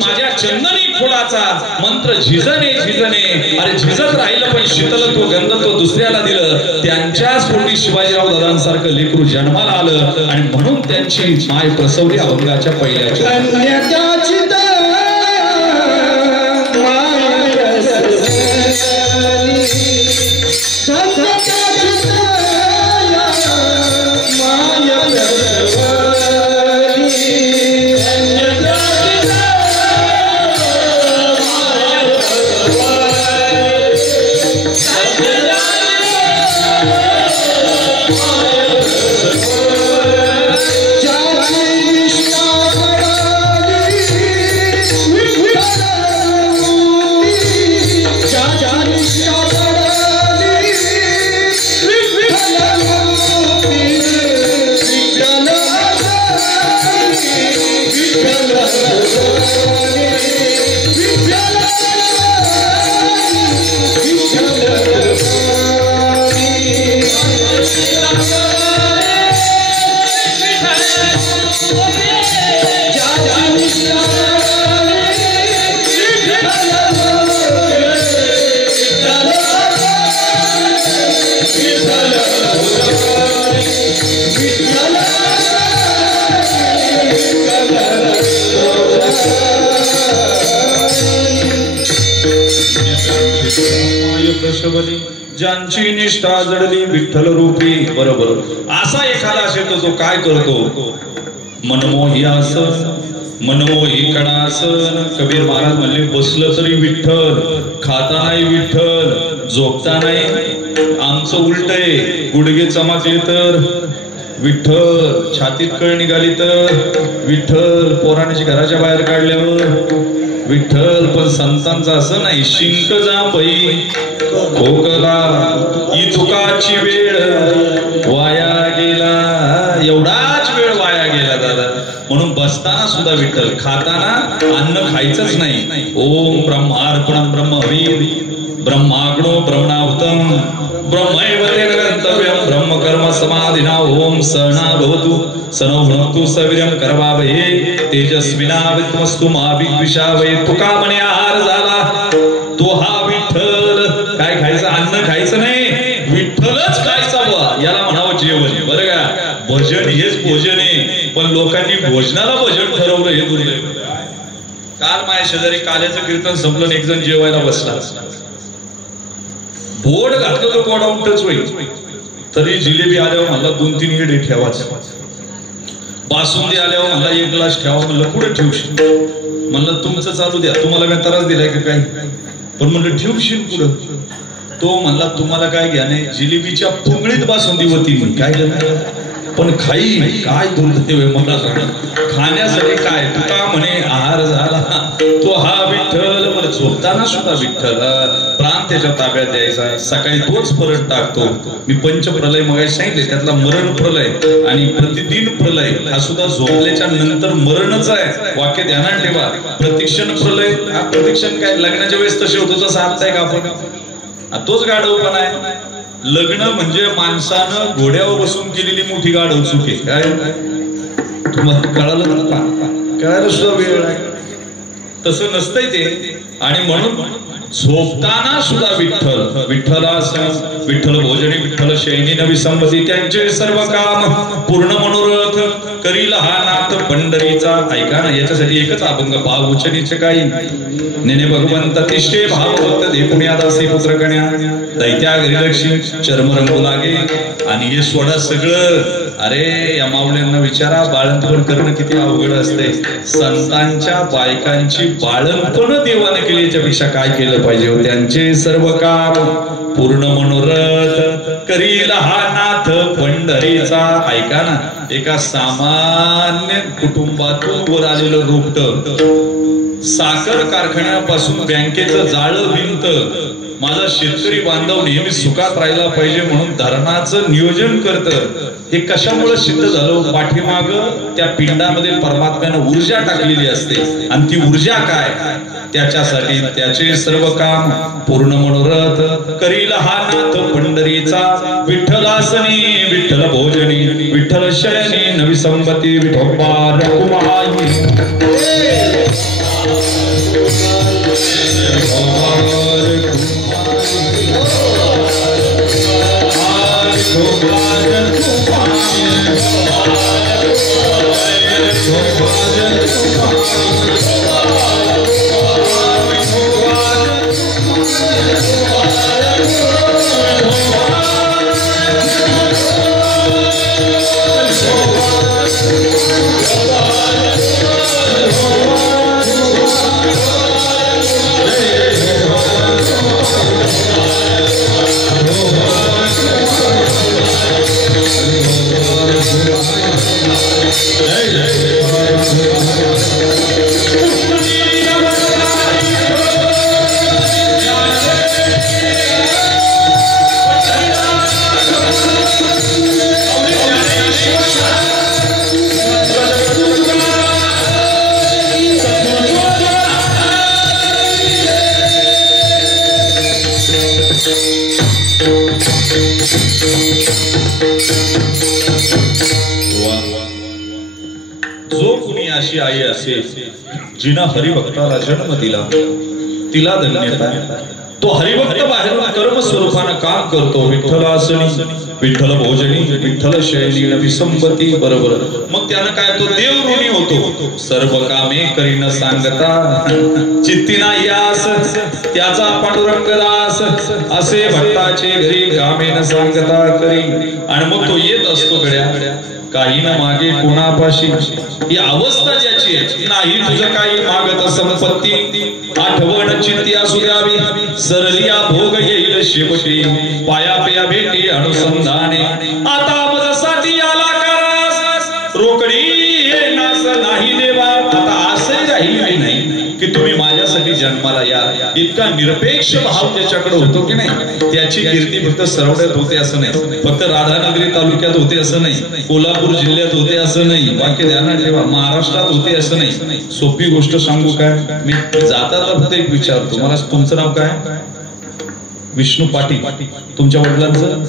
माझ्या चंदनी खोडाचा मंत्र झिजणे झिजणे अरे झिजत राहिलं पण शीतलत्व गंधत्व दुसऱ्याला दिलं त्यांच्याच पोटी शिवाजीराव दादांसारखं लेकरू जन्माला आलं आणि म्हणून त्यांची माय प्रसवली अभंगाच्या पहिल्या ज्यांची निष्ठा जडली विठ्ठल रूपी बरोबर असा एखादा असेल तो काय करतो मनमोही आसन मनमोही कणासन कबीर महाराज म्हणले बसलं तरी विठ्ठल खाता नाही विठ्ठल झोपता नाही आमचं उलट आहे गुडघे चमकले तर विठ्ठल छातीत कळ निघाली तर विठ्ठल पोराण्याची घराच्या बाहेर काढल्यावर विठ्ठल पण संतांचं असं नाही शिंक जांभई खोकला इतुकाची वेळ वाया गेला एवढाच वेळ वाया गेला दादा म्हणून बसताना सुद्धा विठ्ठल खाताना अन्न खायचंच नाही ओम ब्रह्मार्पणं ब्रह्मवीर ब्रह्माग्नो ब्रह्मणाहुतं ब्रह्मैव तेन गन्तव्यं ब्रह्म कर्म समाधिना ओम सहना भवतु सनो भुनक्तु सवीर्यं करवावहे तेजस्विनाविद्मस्तु मा विद्विषावहे तुका म्हणे आहार झाला तो हा विठ्ठल काय खायचं अन्न खायचं नाही विठ्ठलच खायचा बुवा याला म्हणावं जेवण बरं का भजन हेच भोजन आहे पण लोकांनी भोजनाला भजन ठरवलं हे दुर्दैव काल माझ्या शेजारी काल्याचं कीर्तन संपलं एक जण जेवायला बसला बोर्ड घातलं तो गोडा उठच होईल तरी जिलेबी आल्यावर म्हणला 2-3 हेडे ठेवाच बासुंदी आल्यावर म्हणला 1 ग्लास ठेवा म्हणलं पुढे ठेवशील म्हणलं तुमचं चालू द्या तुम्हाला मी त्रास दिलाय का काय पण म्हणलं ठेवशील पुढं तो म्हणला तुम्हाला काय घ्या नाही जिलेबीच्या पुंगळीत बासुंदी होती काय पण खाई काय दुर्दैव मला सांग, खाण्यासाठी काय तुका म्हणे आहार झाला तो हा विठ्ठल. बरं झोपताना सुद्धा विठ्ठल प्राण त्याच्या ताब्यात द्यायचा, सकाळी तोच परत टाकतो. मी पंचप्रलय मग सांगितले, त्यातला मरण प्रलय आणि प्रतिदिन प्रलय हा सुद्धा झोपल्याच्या नंतर मरणच आहे. वाक्य ध्यानात ठेवा. प्रतिक्षण प्रलय हा प्रतिक्षण काय लग्नाच्या वेळेस तसे होतो तसं हातताय का आपण, तोच गाढवपणा आहे. लग्न म्हणजे माणसानं घोड्यावर बसून केलेली मोठी गाढव चूक आहे. काय तुम्हाला कळालं ना, कळायला सुद्धा वेळ आहे. तसं नसतंय ते. आणि म्हणून झोपताना सुद्धा विठ्ठल विठ्ठल भोजनी विठ्ठल शयनी नवी संपत्ती त्यांचे सर्व काम पूर्ण मनोरथ करील हा नाथ पंढरीचा. ऐका ना, याच्यासाठी एकच अभंग भाव उचनीचे काही नेने भगवंत तिष्ठे भाव भक्त दे पुण्यादासी पुत्र कन्या दैत्या घरी चर्म रंगू लागे. आणि हे सोडा सगळं. अरे या माऊल्यांना विचारा, बाळंतपण करणं किती अवघड असते. संतांच्या बायकांची बाळंतपण देवाने केली, याच्यापेक्षा काय केलं पाहिजे. त्यांचे सर्व काम पूर्ण मनोरथ करील हा नाथ पंढरीचा. ऐका ना, एका सामान्य कुटुंबातून वर आलेलं रोपट, साखर कारखान्यापासून बँकेचं जाळं भिंत, माझा शेतकरी बांधव नेहमी सुखात राहिला पाहिजे म्हणून धरणाचं नियोजन करतं. हे कशामुळे सिद्ध झालं, पाठीमाग त्या पिंडामध्ये परमात्म्यानं ऊर्जा टाकलेली असते. आणि ती ऊर्जा काय, त्याच्यासाठी त्याचे सर्व काम पूर्ण मनोरथ करील हा नाथ पंढरीचा. विठ्ठलासनी विठ्ठल भोजनी विठ्ठल शयनी नवी संपत्ती विठोबा रघुमाई. अशी आई असेल जिनं हरिभक्ताला जन्म दिला, तिला धन्यता. तो हरिभक्त बाहेरून कर्म स्वरूपानं काम करतो. विठ्ठलासनी विठ्ठल भोजनी विठ्ठल शयनी नवी संपत्ती. बरोबर. मग त्यानं काय, तो देव ऋणी होतो. सर्व कामे करीन सांगता चित्ती नाही आस त्याचा पांडुरंग दास असे भक्ताचे घरी कामे न सांगता करी. आणि मग तो येत असतो गड्या काही ना मागे कोणापाशी. ही अवस्था ज्याची आहे, नाही तुझं काही मागत संपत्ती आठवण चित्ती असू द्यावी सरलिया भोग येईल शेवटी पाया पेया भेटी अनुसंधाने. आता माझ्यासाठी आला करास रोकडी येणास नाही देवा. आता असंही राहिली नाही की तुम्ही माझ्यासाठी जन्माला या. इतका निरपेक्ष भाव त्याच्याकडे होतो की नाही. त्याची कीर्ती फक्त सरवड्यात होते असं नाही, फक्त राधानगरी तालुक्यात होते असं नाही, कोल्हापूर जिल्ह्यात होते असं नाही. वाक्य ध्यानात ठेवा, महाराष्ट्रात होते असं नाही. सोपी गोष्ट सांगू काय, मी जाता फक्त एक विचारतो, मला तुमचं नाव काय. विष्णू पाटील. तुमच्या वडिलांचं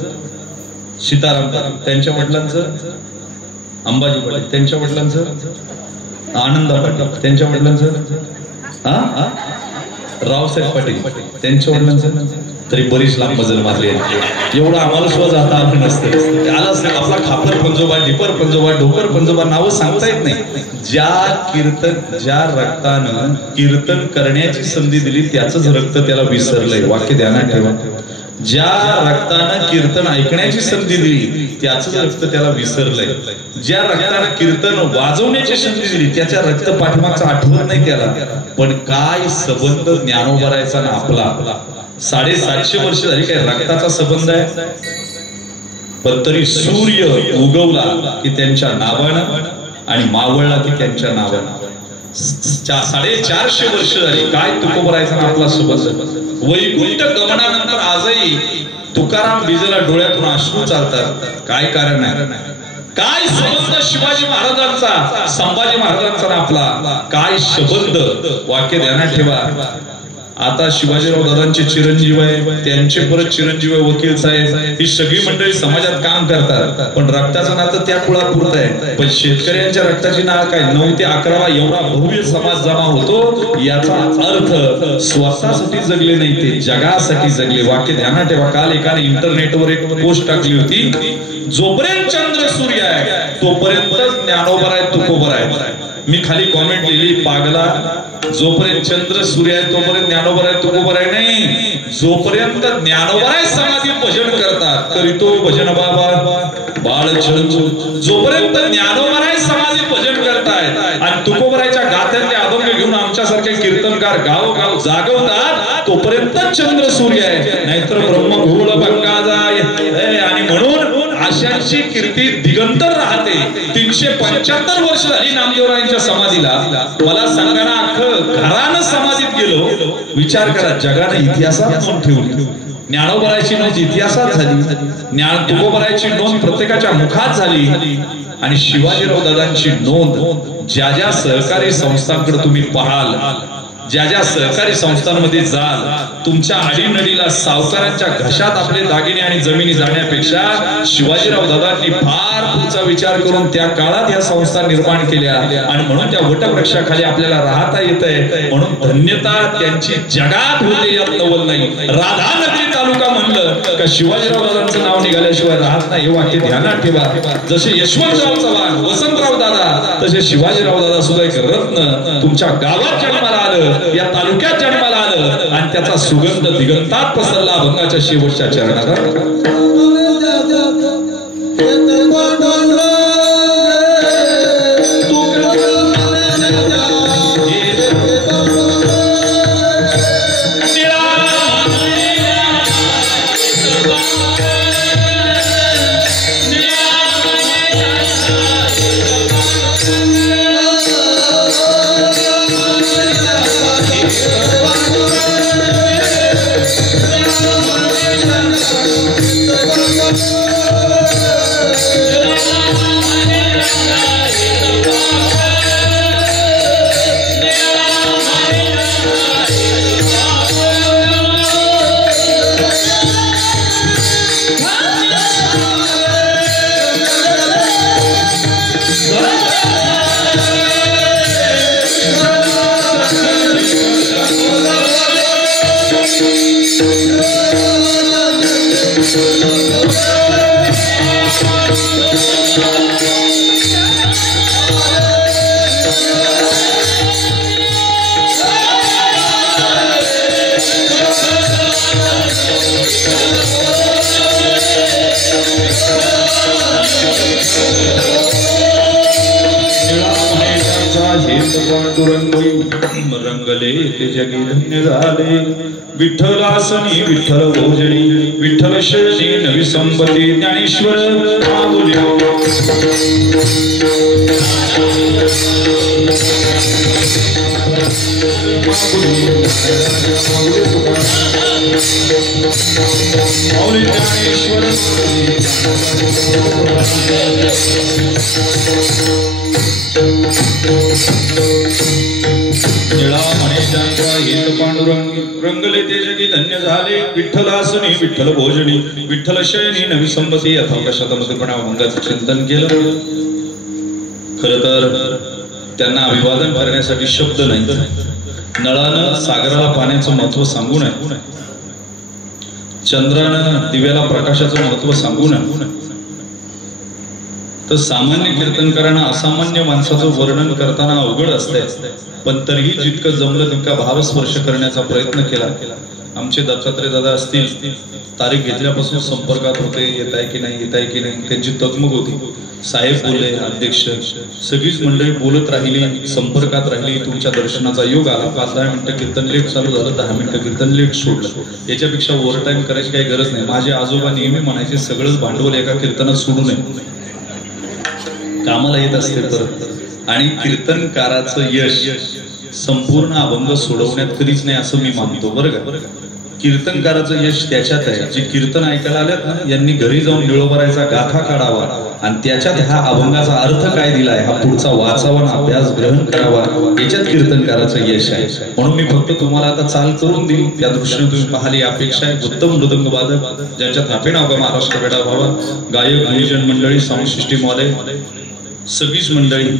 सीताराम त्यांच्या वडिलांचं अंबाजी पाटील त्यांच्या वडिलांचं आनंद पाटील त्यांच्या वडिलांचं रावसाहेब पाटील त्यांच्या वडिलांचं. तरी बरीच लांब मजल मारली आहे. एवढं आम्हाला सुद्धा जाता आलं नसतं. त्यालाच आपला खापर पंजोबा, ढिपर पंजोबा, ढोकर पंजोबा नावं सांगता येत नाही. ज्या रक्तानं कीर्तन करण्याची संधी दिली त्याच रक्त त्याला विसरलंय. वाक्य ध्यानात ठेवा. ज्या रक्तानं कीर्तन ऐकण्याची संधी दिली त्याच रक्त त्याला विसरलंय. ज्या रक्तानं कीर्तन वाजवण्याची संधी दिली त्याच्या रक्त पाठीमागचा आठवत नाही त्याला. पण काय संबंध ज्ञानोबरायचा ना आपला. 750 वर्ष झाली, काय रक्ताचा संबंध आहे. पण तरी सूर्य उगवला की त्यांच्या नावानं आणि मावळला की त्यांच्या नावानं. 450 वर्ष झाली. काय तुकोबरायचा ना आपला संबंध. वैकुंठ गमनानंतर आजही तुकाराम बीजेला डोळ्यातून अश्रू चालतात. काय कारण आहे? काय संबंध शिवाजी महाराजांचा संभाजी महाराजांचा आपला? काय शब्द वाक्य ध्यानात ठेवा. आता शिवाजीराव दादांचे चिरंजीव आहे, त्यांचे परत चिरंजीव वकील साहेब, ही सगळी मंडळी समाजात काम करतात. पण रक्ताचं नातं त्या कुळापुरत आहे. पण शेतकऱ्यांच्या रक्ताची नाळ काय 9 ते 11 एवढा भव्य समाज जमा होतो. याचा अर्थ स्वतःसाठी जगले नाही, ते जगासाठी जगले. वाक्य ध्यानात ठेवा. काल एकाने इंटरनेटवर एक पोस्ट टाकली होती, जोपर्यंत चंद्र सूर्य आहे तोपर्यंत ज्ञानोबर आहे तुकोबर आहे. मी खाली कॉमेंट लिहिली, पागला, जोपर्यंत चंद्र सूर्य आहे तोपर्यंत ज्ञानोबर आहे तुकोबर आहे नाही. जोपर्यंत ज्ञानोबर आहे समाधीत भजन करतात तरी तो भजन बाबा बाळचंद्र. जोपर्यंत ज्ञानोबर आहे समाधीत भजन करतायत आणि तुकोबरायच्या गाथ्यांचे अभंग घेऊन आमच्यासारखे कीर्तनकार गावोगाव जागवतात तोपर्यंत चंद्र सूर्य आहे. नाहीतर ब्रह्मघोळ भंगा जाय. आणि म्हणून अशांची कीर्ती दिगंतर राहते. 375 वर्ष झाली नामदेवरायांच्या समाधीला. मला सांगाना अख्खं घरानं समाधीत गेलो. विचार करा, जगाने इतिहासात नोंद ठेवली. ज्ञानोबरायची नोंद इतिहासात झाली, ज्ञान तुकोबरायची नोंद प्रत्येकाच्या मुखात झाली. आणि शिवाजीराव दादांची नोंद ज्या ज्या सहकारी संस्थांकडे तुम्ही पाहाल, ज्या ज्या सहकारी संस्थांमध्ये जाल, तुमच्या आडीनडीला सावकारांच्या घशात आपले दागिने आणि जमिनी जाण्यापेक्षा शिवाजीराव दादांनी फार पुढचा विचार करून त्या काळात या संस्था निर्माण केल्या. आणि म्हणून त्या वटवृक्षाखाली आपल्याला राहता येतंय. म्हणून धन्यता त्यांची जगात होते, यात नवल नाही. राधानगरी तालुका म्हणलं का शिवाजीराव दादांचं नाव निघाल्याशिवाय राहत नाही. हे वाक्य ध्यानात ठेवा. जसे यशवंतराव चव्हाण, वसंतराव दादा, तसे शिवाजीराव दादा सुद्धा एक रत्न तुमच्या गावात जन्माला आलं, या तालुक्यात जन्माला आलं आणि त्याचा सुगंध दिगंतात पसरला. अभंगाच्या शेवटच्या चरणात रंगले ते जगी धन्य झाले. विठ्ठलासनी विठ्ठल भोजनी, विठ्ठल शरणी नवी संपत्ती. ज्ञानेश्वर माऊली ज्ञानेश्वर पांडुरंग रंगले ते जगी धन्य झाले. विठ्ठलासनी विठ्ठल भोजनी, विठ्ठल शयनी नवी संपत्ती. अथवा शतमध्येपणा अभंगाचं चिंतन केलं. खर तर त्यांना अभिवादन करण्यासाठी शब्द नाही. नळानं सागराला पाण्याचं महत्व सांगू नये, चंद्रानं दिव्याला प्रकाशाचं महत्व सांगू नये, तर सामान्य कीर्तनकारांना असामान्य माणसाचं वर्णन करताना अवघड असते. पण तरीही जितकं जमलं तितका भावस्पर्श करण्याचा प्रयत्न केला. आमचे दत्तात्रय दादा असतील, तारीख घेतल्यापासून संपर्कात होते, येत आहे की नाही, येत आहे की नाही, त्यांची तगमग होती. साहेब बोलले, अध्यक्ष, सगळीच मंडळी बोलत राहिली, संपर्कात राहिली. तुमच्या दर्शनाचा योग आला. 5-10 मिनिटं कीर्तन लेट चालू झालं, 10 मिनिटं कीर्तन लेट सोडलं. याच्यापेक्षा ओव्हर टाइम करायची काही गरज नाही. माझे आजोबा नेहमी म्हणायचे, सगळंच भांडवल एका कीर्तनात सोडू नये, कामाला येत असते परत. आणि कीर्तनकाराचं यश संपूर्ण अभंग सोडवण्यात कधीच नाही असं मी मानतो, बरं का. कीर्तनकाराचं यश त्याच्यात आहे, जे कीर्तन ऐकायला आल्यात ना, यांनी घरी जाऊन निळोबरायचा गाथा काढावा आणि त्याच्यात ह्या अभंगाचा अर्थ काय दिलाय हा पुढचा वाचावा, अभ्यास ग्रहण करावा. याच्यात कीर्तनकाराचं यश आहे. म्हणून मी फक्त तुम्हाला आता चाल करून दिली, त्या दृष्टीने तुम्ही पाहिली अपेक्षा आहे. उत्तम मृदंग वादक ज्यांच्यात हापे नाव का महाराष्ट्र बेडा व्हावा, गायक, नियोजन मंडळी, साऊंड सिस्टीम वाले, सगळीच मंडळी.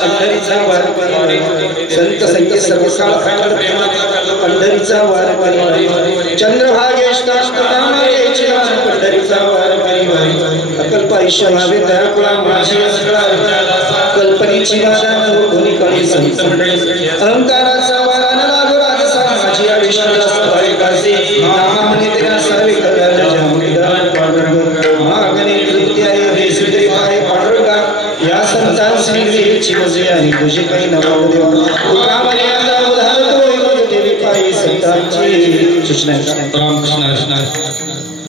पंढरीचा वार परिवारी चंद्रभागेश पंढरीचा वार परिवारी अकल्प आयुष्य भावे दयाकुळा माझी कल्पनेची बाधा कोणी कळी संत अहंकाराचा वारा न लागो राजसा माझी आयुष्याला सवाई कासे नामा म्हणे तेरा सर्वे कल्याण देवीची मजे आणि तुझे काही नाव देवा तुका मर्यादा उधार तो देवी पायी संतांची सूचना.